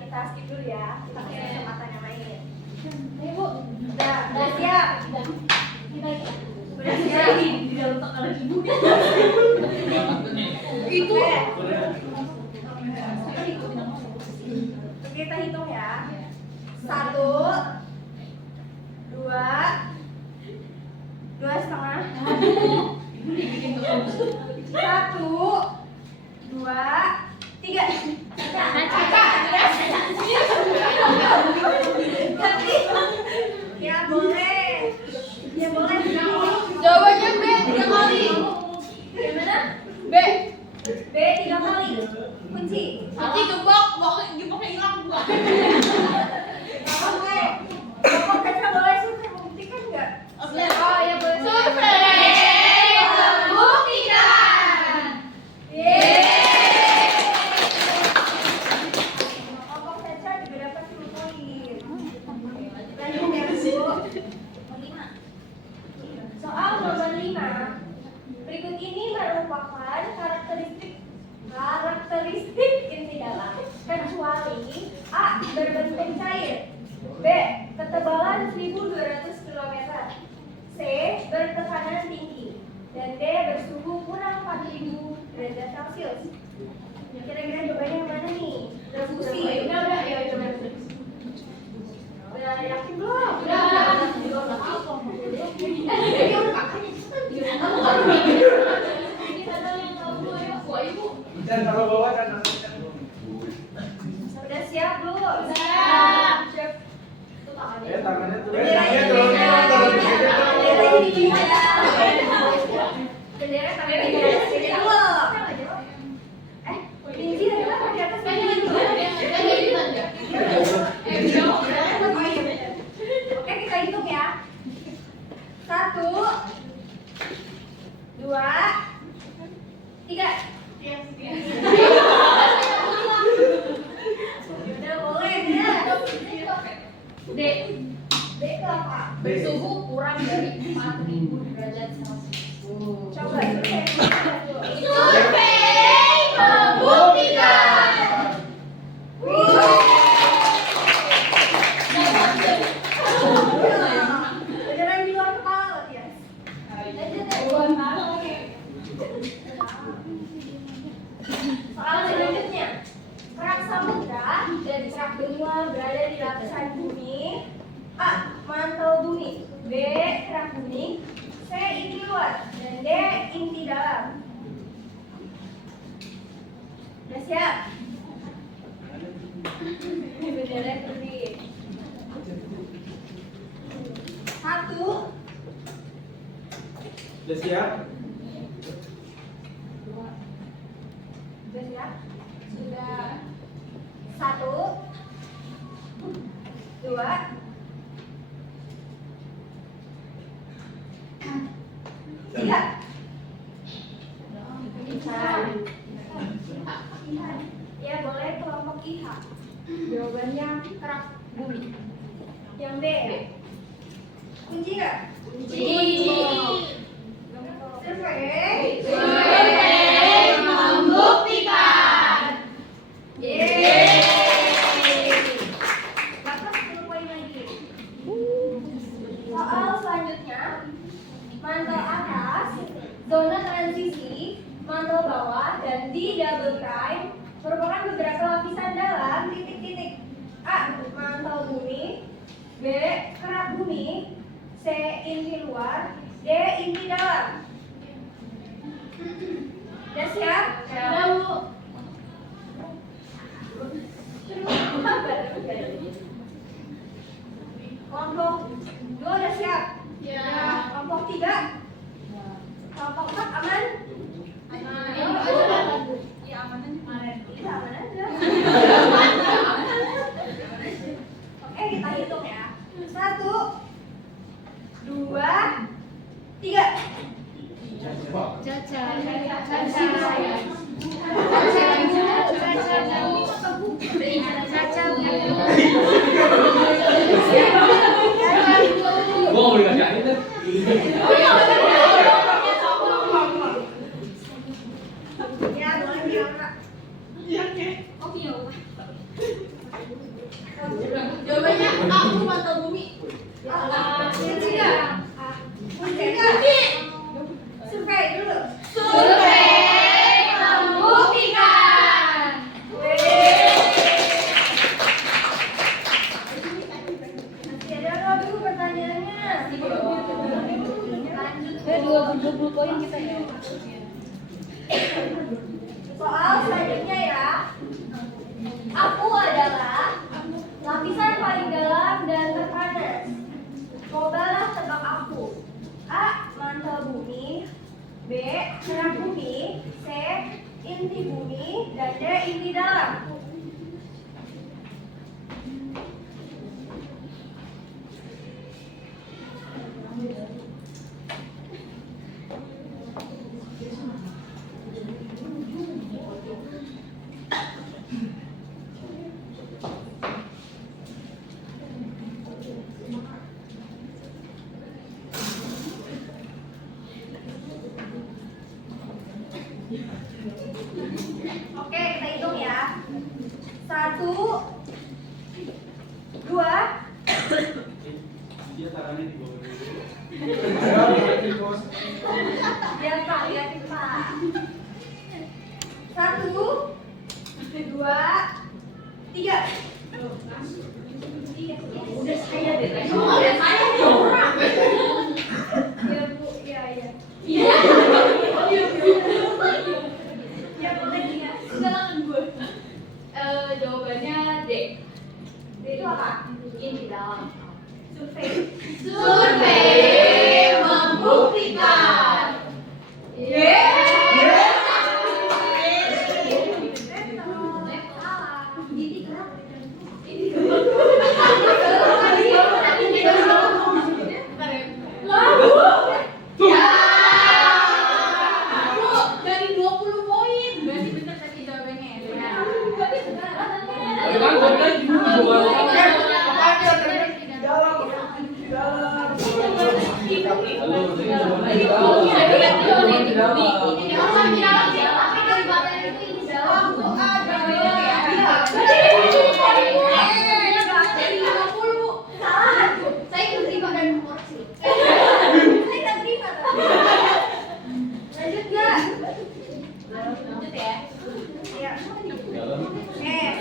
kita skip dulu ya. Kita kasih kesempatan yang lain. Nih Bu, udah siap. Udah siap. Di dalam tekanan ibu. Itu. Kita hitung ya. 1, 2, 2,5. 1, 2, 3. Ya boleh. Ya boleh. Jawabannya B 3 kali. Gimana? B. B 3 kali. Kunci. Nanti gemboknya hilang gua. Oke. Kamu boleh survei membuktikan nggak? Oh ya boleh. Survei. ini merupakan karakteristik inti dalam kecuali A. Berbentuk cair, B. Ketebalan 1200 km, C. Bertekanan tinggi, dan D. Bersuhu kurang 4000 derajat Celcius. Kira-kira jawabannya yang mana nih? Refusi. Udah ya coba. Udah yakin belum? Udah. Dan taruh bawah dan Udah siap belum? Siap. Siap. Tuh tangannya. tangannya turun. Bendera sampai di atas sini. Tinggi dari mana di atas sini? Oke, kita hitung ya. 1, 2, 3. Udah boleh ya. D. B ke apa? Bersuhu kurang dari 4000 derajat Celcius. Coba survei. Survei membuktikan. Beneran di luar kepala loh, Tias. Soal selanjutnya, kerak samudra dan kerak benua berada di lapisan bumi. A. Mantel bumi, B. Kerak bumi, C. Inti luar, dan D. Inti dalam. Udah siap? Bendera terbit. 1. Udah siap? Sudah siap? Sudah. 1, 2, 3. Ya boleh kelompok IH. Jawabannya kerak bumi. Yang B. Kunci nggak? Kunci. Survei. Survei membuktikan. Bapak 10 poin lagi. Soal selanjutnya, mantel atas, zona transisi, mantel bawah, dan di double prime merupakan beberapa lapisan dalam titik-titik. A. Mantel bumi, B. Kerak bumi, C. Inti luar, D. Inti dalam. Udah siap? Udah, Bu. Kelompok 2 udah siap? Ya. Kelompok 3? Kelompok 4 aman? Ya, aman Iya, aman aja. Oke, kita hitung ya. 1, 2, 3. Gua mau dikasih deh. Ya, boleh diangkat. Jawabannya A. Mantel bumi. Kunci nggak? Kunci nggak? Survei dulu. Survei membuktikan. Masih ada nggak dulu pertanyaannya? Lanjut. 20 poin kita ya. Soal selanjutnya ya. Aku adalah lapisan paling dalam dan terpanas. Cobalah tebak aku. A. Mantel bumi, B. Kerak bumi, C. Inti bumi, dan D. Inti dalam. Oke, kita hitung ya. 1, 2. Dia taruhnya di bawah dulu. Lihat Pak, lihatin Pak. 1, 2, 3. Udah saya deh. Udah saya nih orang. Ya Bu, iya. Iya. Ya boleh ya. Silakan gue. Jawabannya D. Itu apa? Ini di dalam. Survei. Survei membuktikan. Dari 20 poin. Berarti benar tadi jawabannya ya. Tapi kan tadi juga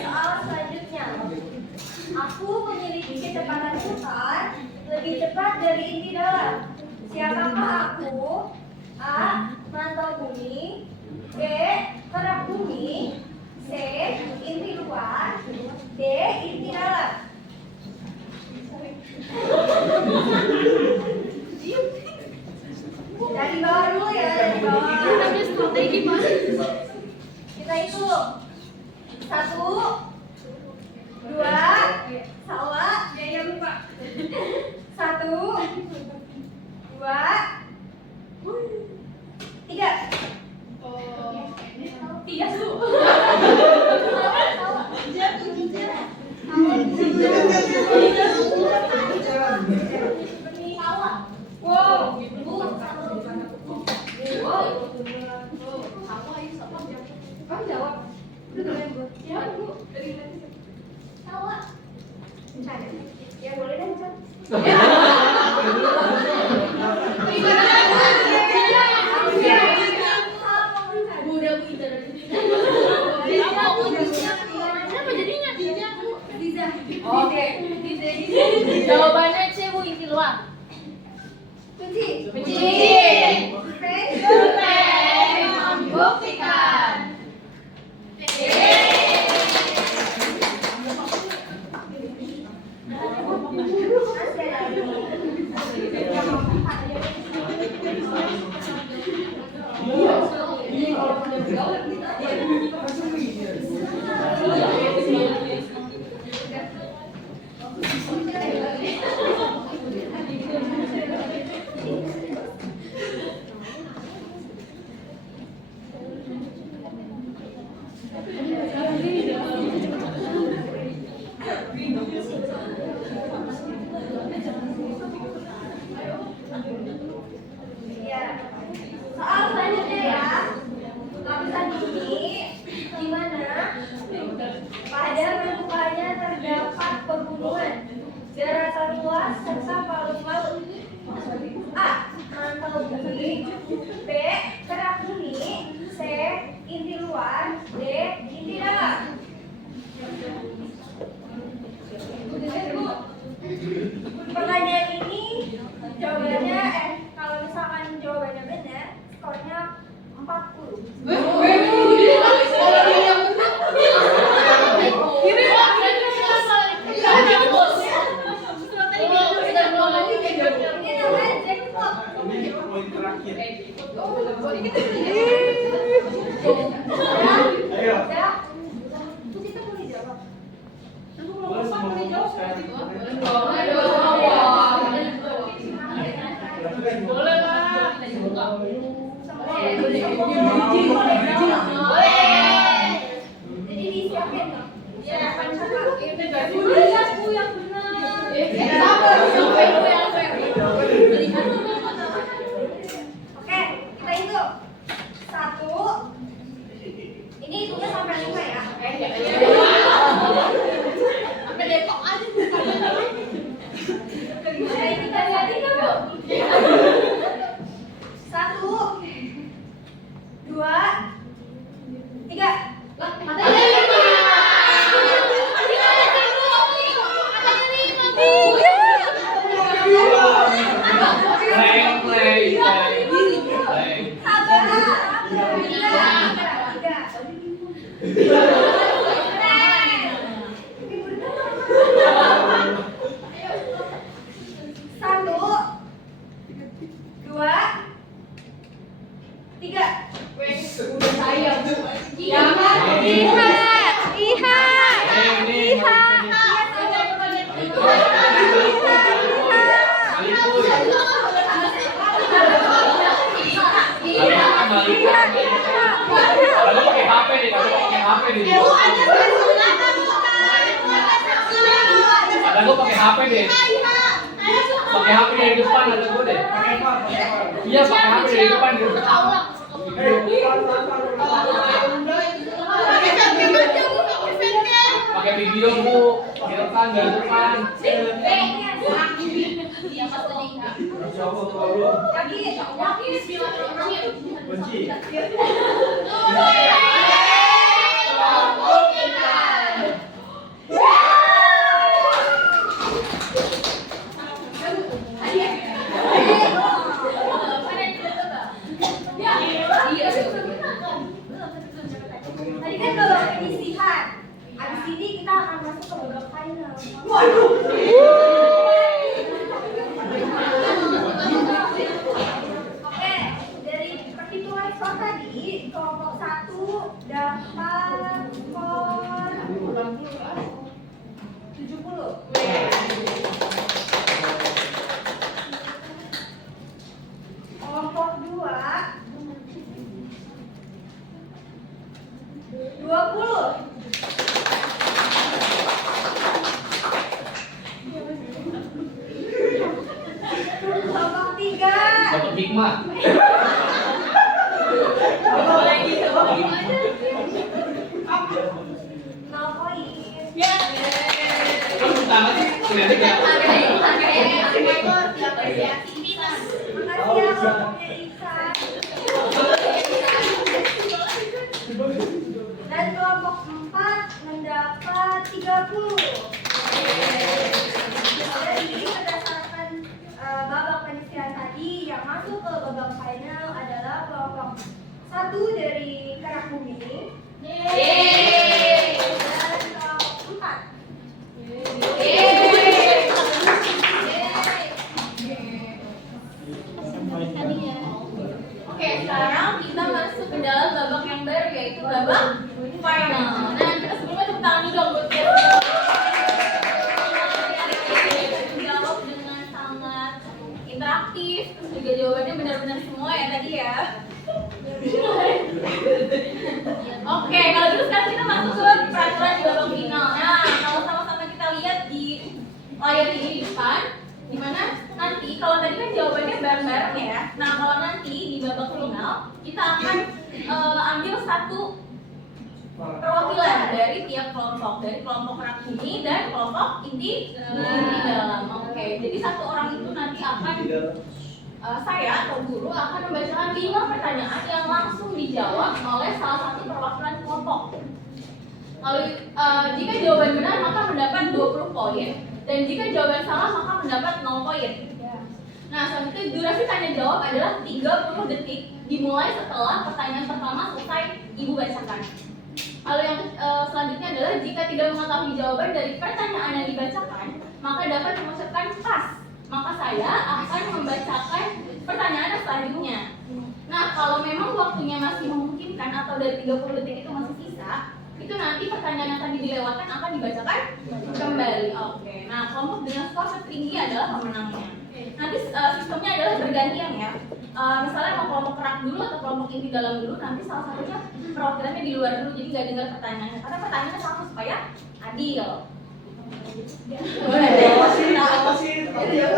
Soal selanjutnya. Aku memiliki kecepatan putar lebih cepat dari inti dalam. Siapakah aku? A. Mantau bumi. B. Kerak bumi. C. Inti luar. D. Inti dalam. Dari bawah dulu ya, dari bawah. Strategi mas. Kita hitung. 1, 2, salah. Ya lupa. 1, 2, 3. Tiga su. Wow. Kamu jawab. Jawab Bu. Salah. Ya boleh deh, Chan. Kenapa jadinya? Oke. Jawabannya C Bu, inti luar. Kunci. Survei membuktikan. Ya. Soal selanjutnya ya. Lapisan ini di mana pada permukaannya terdapat pegunungan, daratan luas serta palung-palung. A. Mantel bumi. B. Kerak bumi. C. Inti luar. D. Inti dalam. Pertanyaan ini jawabannya kalau misalkan jawabannya benar, skornya 40. Ini namanya jackpot. Ini poin terakhir. Ayo. Udah. Terus kita boleh jawab. Boleh semua ngomong sekali. Boleh lah. Jadi disiapin nih. Siapkan kakak. Aku yang benar. Oke, kita hitung. 1, 3. Udah saya, Bu. Jangan. Iha. Lalu pakai HP nih, ada gue pakai HP deh. Pakai HP dari depan ada gue deh. Iya pakai HP dari depan gitu. Pakai video bu, pakai depan dari depan. Benci. Tadi kan babak penyisihan. Abis ini kita akan masuk ke babak final. Oke, dari perhitungan skor tadi, kelompok 1 dapat skor 70. Kelompok 2 20. Kelompok 3 Dapat hikmah. Boleh gitu. 0 poin. Kamu tangan sih, kelihatan kayak. Makasih ya kelompoknya Iksan. Dan kelompok 4 mendapat 30. Jadi berdasarkan babak penyisihan tadi, yang masuk ke babak final adalah kelompok 1 dari Kerak Bumi dan kelompok 4. Oke, sekarang kita masuk ke dalam babak yang baru, yaitu babak final. Nah, kita sebelumnya tepuk tangan dulu dong buat kita. Jawab dengan sangat interaktif, terus juga jawabannya benar-benar semua ya tadi ya. Oke, kalau gitu sekarang kita masuk ke peraturan di babak final. Nah, kalau sama-sama kita lihat di layar ini di depan, dimana nanti kalau tadi kan jawabannya bareng-bareng ya. Nah, kalau nanti di babak final kita akan ambil satu perwakilan dari tiap kelompok, dari kelompok Kerak Bumi dan kelompok inti dalam. Oke, jadi satu orang itu nanti akan saya atau guru akan membacakan 5 pertanyaan yang langsung dijawab oleh salah satu perwakilan kelompok. Lalu jika jawaban benar maka mendapat 20 poin dan jika jawaban salah maka mendapat 0 poin. Nah, selanjutnya durasi tanya jawab adalah 30 detik dimulai setelah pertanyaan pertama selesai Ibu bacakan. Lalu yang selanjutnya adalah jika tidak mengetahui jawaban dari pertanyaan yang dibacakan maka dapat mengucapkan pas. Maka saya akan membacakan pertanyaan yang selanjutnya. Nah, kalau memang waktunya masih memungkinkan atau dari 30 detik itu masih sisa, itu nanti pertanyaan yang tadi dilewatkan akan dibacakan kembali. Oke. Nah, kelompok dengan skor tertinggi adalah pemenangnya. Nanti sistemnya adalah bergantian ya. Misalnya mau kelompok Kerak dulu atau kelompok inti dalam dulu, nanti salah satunya perwakilannya di luar dulu, jadi nggak dengar pertanyaannya. Karena pertanyaannya sama supaya adil.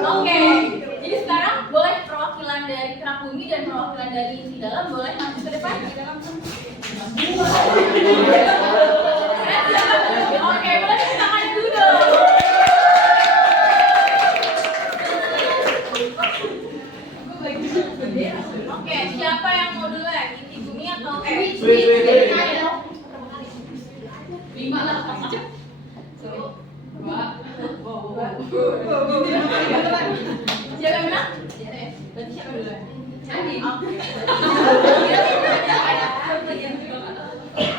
Oke, jadi sekarang boleh perwakilan dari Kerak Bumi dan perwakilan dari inti dalam boleh maju ke depan. Oke, boleh tepuk tangan dulu dong. Oke, siapa yang mau duluan? Inti Bumi atau Wait. 5 lah. 2. Siapa yang menang? Berarti siapa duluan? Andi.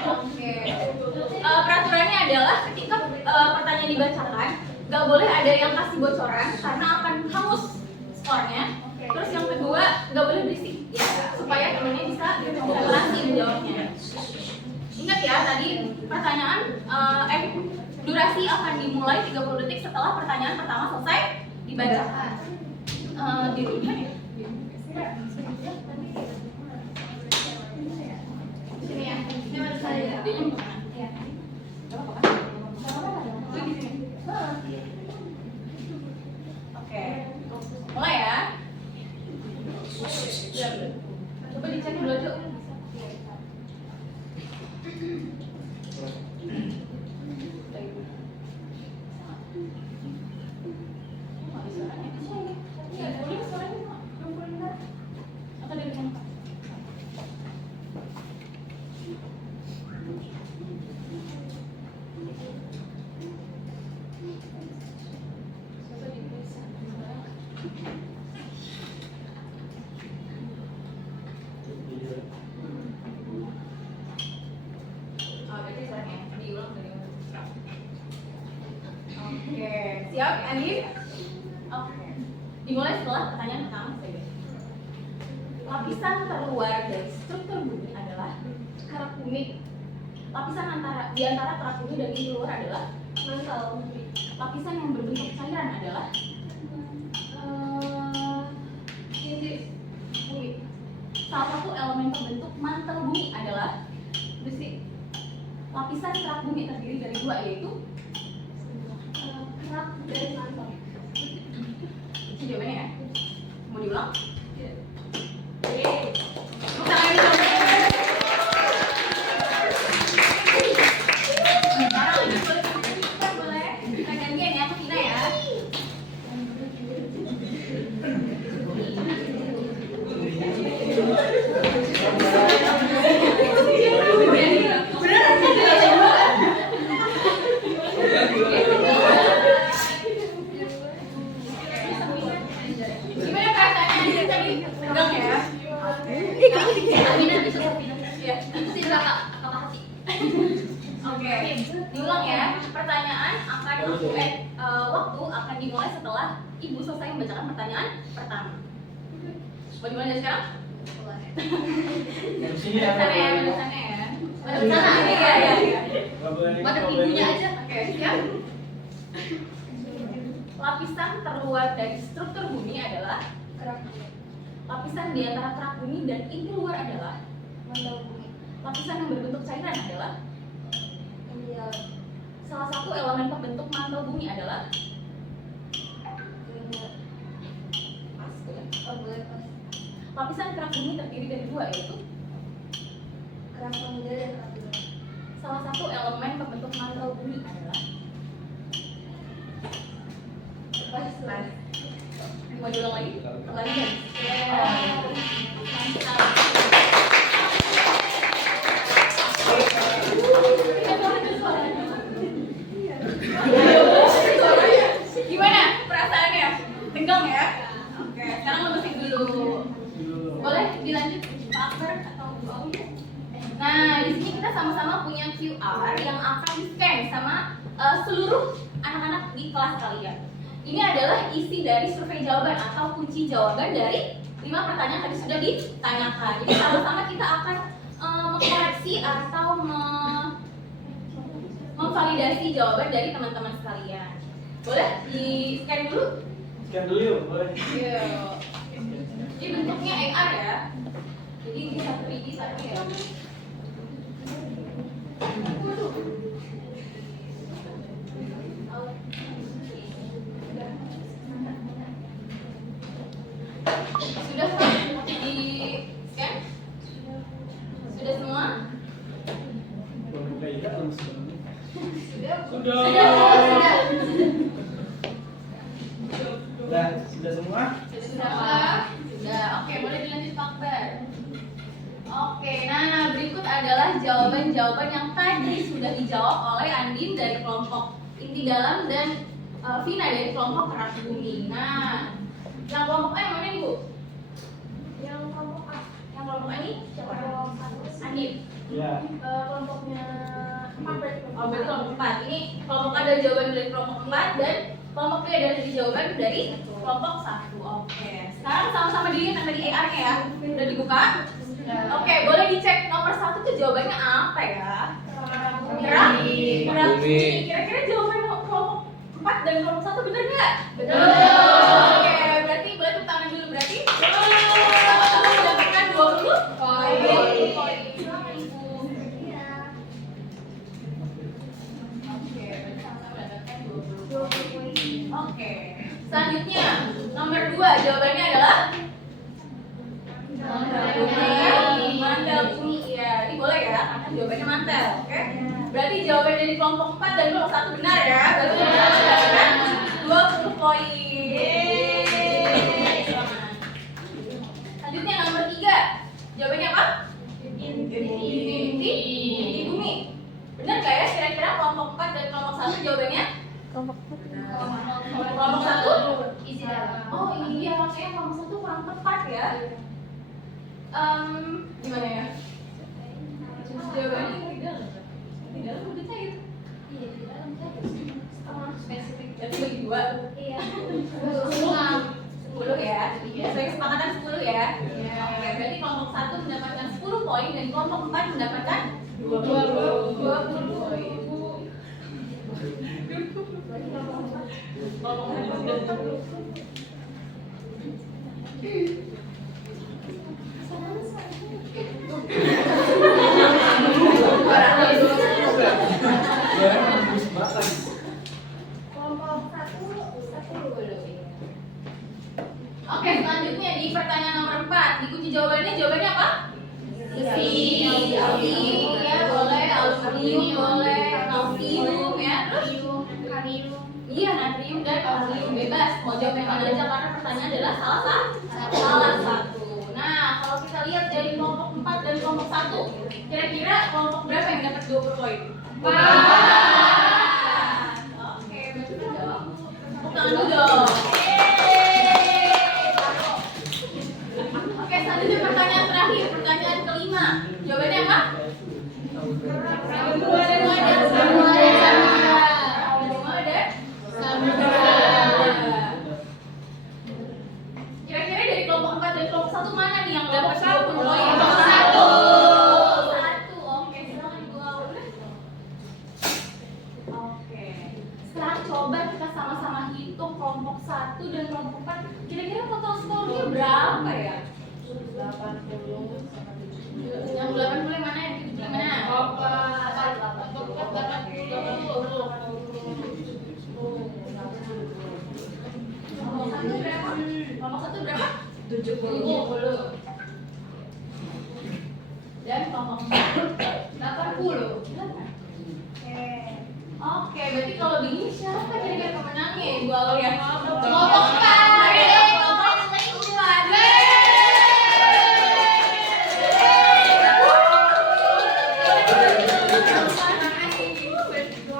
Oke. Peraturannya adalah ketika pertanyaan dibacakan, nggak boleh ada yang kasih bocoran karena akan hangus skornya. Terus yang kedua, nggak boleh berisik ya, supaya temennya bisa pertanyaan durasi akan dimulai 30 detik setelah pertanyaan pertama selesai dibacakan. Di dunia ya? Sini ya. Ini harus saya. Dia mau kemana? Iya. Gak apa-apa kan? Lu di sini. Oke, mulai ya. Coba dicek dulu aja. Oke, siap Andi? Oke. Dimulai setelah pertanyaan pertama saja. Lapisan terluar dari struktur bumi adalah kerak bumi. Lapisan di antara kerak bumi dan inti luar adalah mantel bumi. Lapisan yang berbentuk cairan adalah inti bumi. Salah satu elemen pembentuk mantel bumi adalah besi. Lapisan kerak bumi terdiri dari dua, yaitu Kerak dari mantel. itu jawabannya ya. Mau diulang? Boleh. Kita gantian ya, Tina ya. Gimana perasaannya tadi? Tegang ya? Iya. Oke, diulang ya. Pertanyaan waktu akan dimulai setelah ibu selesai membacakan pertanyaan pertama. Mau dimulai dari sekarang? Di sini ya. Sana ya, mana sana ya. Mana sana? Iya. Pada ibunya aja. Oke, siap. Lapisan terluar dari struktur bumi adalah Kerak bumi. lapisan di antara kerak bumi dan inti luar adalah Mantel bumi. lapisan yang berbentuk cairan adalah Iya. salah satu elemen pembentuk mantel bumi adalah Pas. Oh, boleh pas. lapisan kerak bumi terdiri dari dua, yaitu Kerak samudra dan kerak luar. salah satu elemen pembentuk mantel bumi adalah Pas. mau diulang lagi? Lagi kan? Mantap. Gimana perasaannya? Tegang ya? Oke, sekarang lemesin dulu. Boleh dilanjut Pak Akbar atau Bu Awi? Nah, di sini kita sama-sama punya QR yang akan di-scan sama seluruh anak-anak di kelas kalian. Ini adalah isi dari survei jawaban atau kunci jawaban dari 5 pertanyaan tadi sudah ditanyakan. Jadi sama-sama kita akan mengkoreksi atau memvalidasi jawaban dari teman-teman sekalian. Boleh di-scan dulu? Scan dulu yuk, boleh. Iya. Ini bentuknya AR ya. Jadi bisa 3D satu ya. Sudah semua di scan? Sudah semua? Sudah. Sudah semua? Sudah Pak? Sudah. Oke, boleh dilanjut Pak Akbar. Oke, nah berikut adalah jawaban-jawaban yang tadi sudah dijawab oleh Andin dari kelompok inti dalam dan Vina dari kelompok kerak bumi. Nah, yang kelompok A yang mana nih Bu? Yang kelompok A. Yang kelompok A ini siapa? Andin. Ya. Kelompoknya 4 berarti. Oh, berarti kelompok 4. Ini kelompok A ada jawaban dari kelompok 4 dan kelompok B ada jawaban dari kelompok 1. Oke. Sekarang sama-sama dilihat yang tadi AR-nya ya. Udah dibuka? Oke, boleh dicek nomor 1 tuh jawabannya apa ya? Bumi. Kira-kira jawaban kelompok 4 dan kelompok 1 benar nggak? Betul. Oke, berarti boleh tepuk tangan dulu berarti. Sama-sama mendapatkan 20 poin. Silakan Ibu. Oke, berarti sama-sama mendapatkan 20 poin. Oke. Selanjutnya, nomor 2 jawabannya adalah mantel bumi. Iya, ini boleh ya, karena jawabannya mantel, oke? Berarti jawaban dari kelompok 4 dan kelompok 1 benar ya. Berarti kita mendapatkan 20 poin. Selamat. Selanjutnya nomor 3. Jawabannya apa? Inti bumi. Benar nggak ya? Kira-kira kelompok 4 dan kelompok 1 jawabannya? Kelompok 1 Isi dalam. oh iya, makanya kelompok 1 kurang tepat ya. Gimana ya? Jawabannya di dalam. Di dalam udah cair. Iya, di dalam tadi. Setengah Spesifik. berarti bagi 2. Iya. 10 ya. Sesuai kesepakatan 10 ya. Oke, berarti kelompok 1 mendapatkan 10 poin dan kelompok 4 mendapatkan 20 poin. Kelompok 4 Oke, selanjutnya di pertanyaan nomor 4 dikunci jawabannya apa? Besi, ya boleh, aluminium boleh, kalsium ya, terus iya natrium dan kalsium bebas. Mau jawab yang mana aja karena pertanyaan adalah salah satu. Nah, kalau kita lihat dari kelompok 4 dan kelompok 1, kira-kira kelompok berapa yang dapat 20 poin? Oke, betul dong. Tepuk tangan dulu dong. Oke, selanjutnya pertanyaan terakhir, pertanyaan kelima. Jawabannya apa? Kira-kira dari kelompok 4 dan kelompok 1 mana nih yang dapat 20 poin? Kelompok 1. Oke, silakan Ibu Aul. Oke. Sekarang coba kita sama-sama hitung kelompok 1 dan kelompok 4. Kira-kira total skornya berapa ya? 80 sama 70. Yang 80 yang mana? Yang 70 yang mana? Kelompok 1 berapa? 70. Dan kelompok 4 80. Oke, berarti kalau begini siapa kira-kira pemenangnya Ibu Aul ya? Kelompok 4.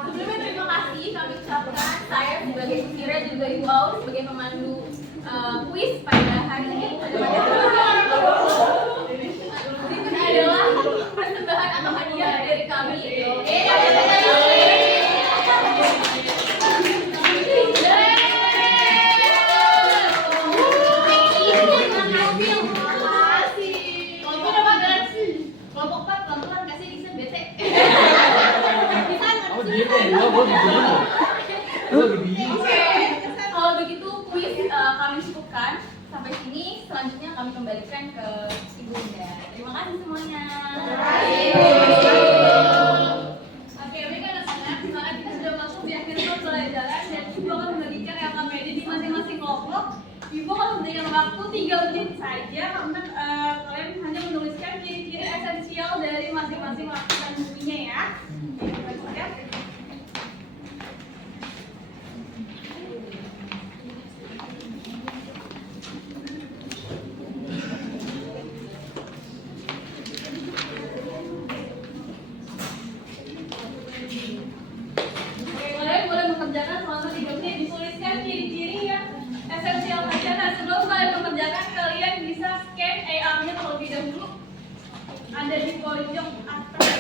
Sebelumnya terima kasih kami ucapkan saya sebagai Sira juga Ibu Aul sebagai pemandu kuis pada hari ini. Berikut adalah persembahan atau hadiah dari kami. Kelompok 4 pelan-pelan kasih Dixon bete. Oke, kalau begitu kuis kami cukupkan sampai sini. Selanjutnya kami kembalikan ke Ibu Bunda. Terima kasih semuanya. Oke, baik anak-anak, sekarang kita sudah masuk di akhir pembelajaran dan Ibu akan membagikan LKPD di masing-masing kelompok. Ibu akan memberikan waktu 3 menit saja karena kalian hanya menuliskan ciri-ciri esensial dari masing-masing lapisan buminya ya. Oke, siap. Kalian boleh mengerjakan selama 3 menit, dituliskan ciri-ciri yang esensial saja. Nah, sebelum kalian mengerjakan, kalian bisa scan AR-nya terlebih dahulu. Ada di pojok atas.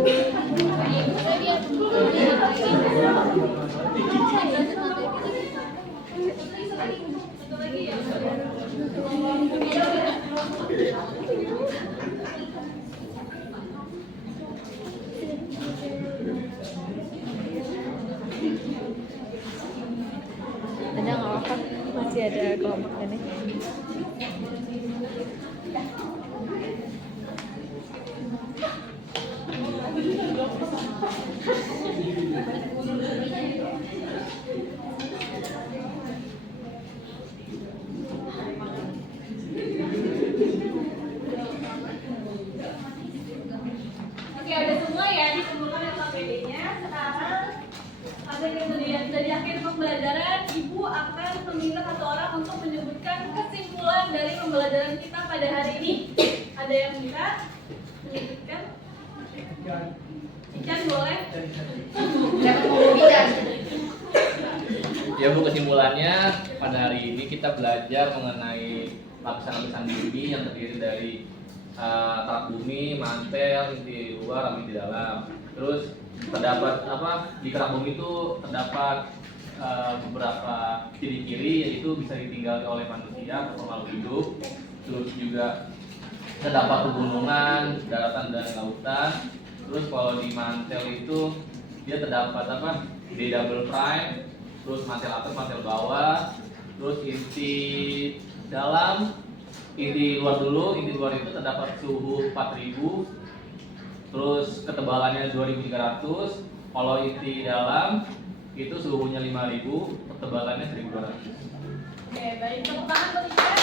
Ada nggak apa-apa, masih ada kelompok ini. Oke, ada semua ya dikumpulkan LKPD-nya. Sekarang ada yang sudah di akhir pembelajaran, Ibu akan meminta satu orang untuk menyebutkan kesimpulan dari pembelajaran kita pada hari ini. Ada yang bisa menyebutkan? Ican boleh? Ya Bu, kesimpulannya pada hari ini kita belajar mengenai lapisan-lapisan bumi yang terdiri dari kerak bumi, mantel, inti luar, inti dalam. Terus terdapat di kerak bumi itu terdapat beberapa ciri-ciri, yaitu bisa ditinggali oleh manusia atau makhluk hidup. Terus juga terdapat pegunungan, daratan dan lautan. Terus kalau di mantel itu dia terdapat D double prime, terus mantel atas, mantel bawah, terus inti dalam, inti luar dulu. Inti luar itu terdapat suhu 4000, terus ketebalannya 2300. Kalau inti dalam itu suhunya 5000, ketebalannya 1200. Oke, baik. Tepuk tangan buat Ican.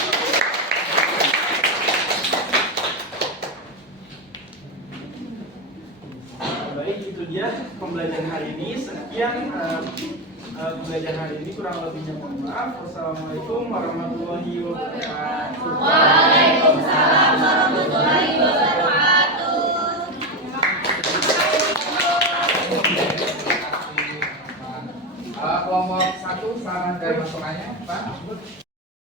Baik, itu dia pembelajaran hari ini. Sekian pembelajaran hari ini, kurang lebihnya mohon maaf. Wassalamualaikum warahmatullahi wabarakatuh. Waalaikumsalam warahmatullahi wabarakatuh. Kelompok 1 saran dari masukannya, Pak.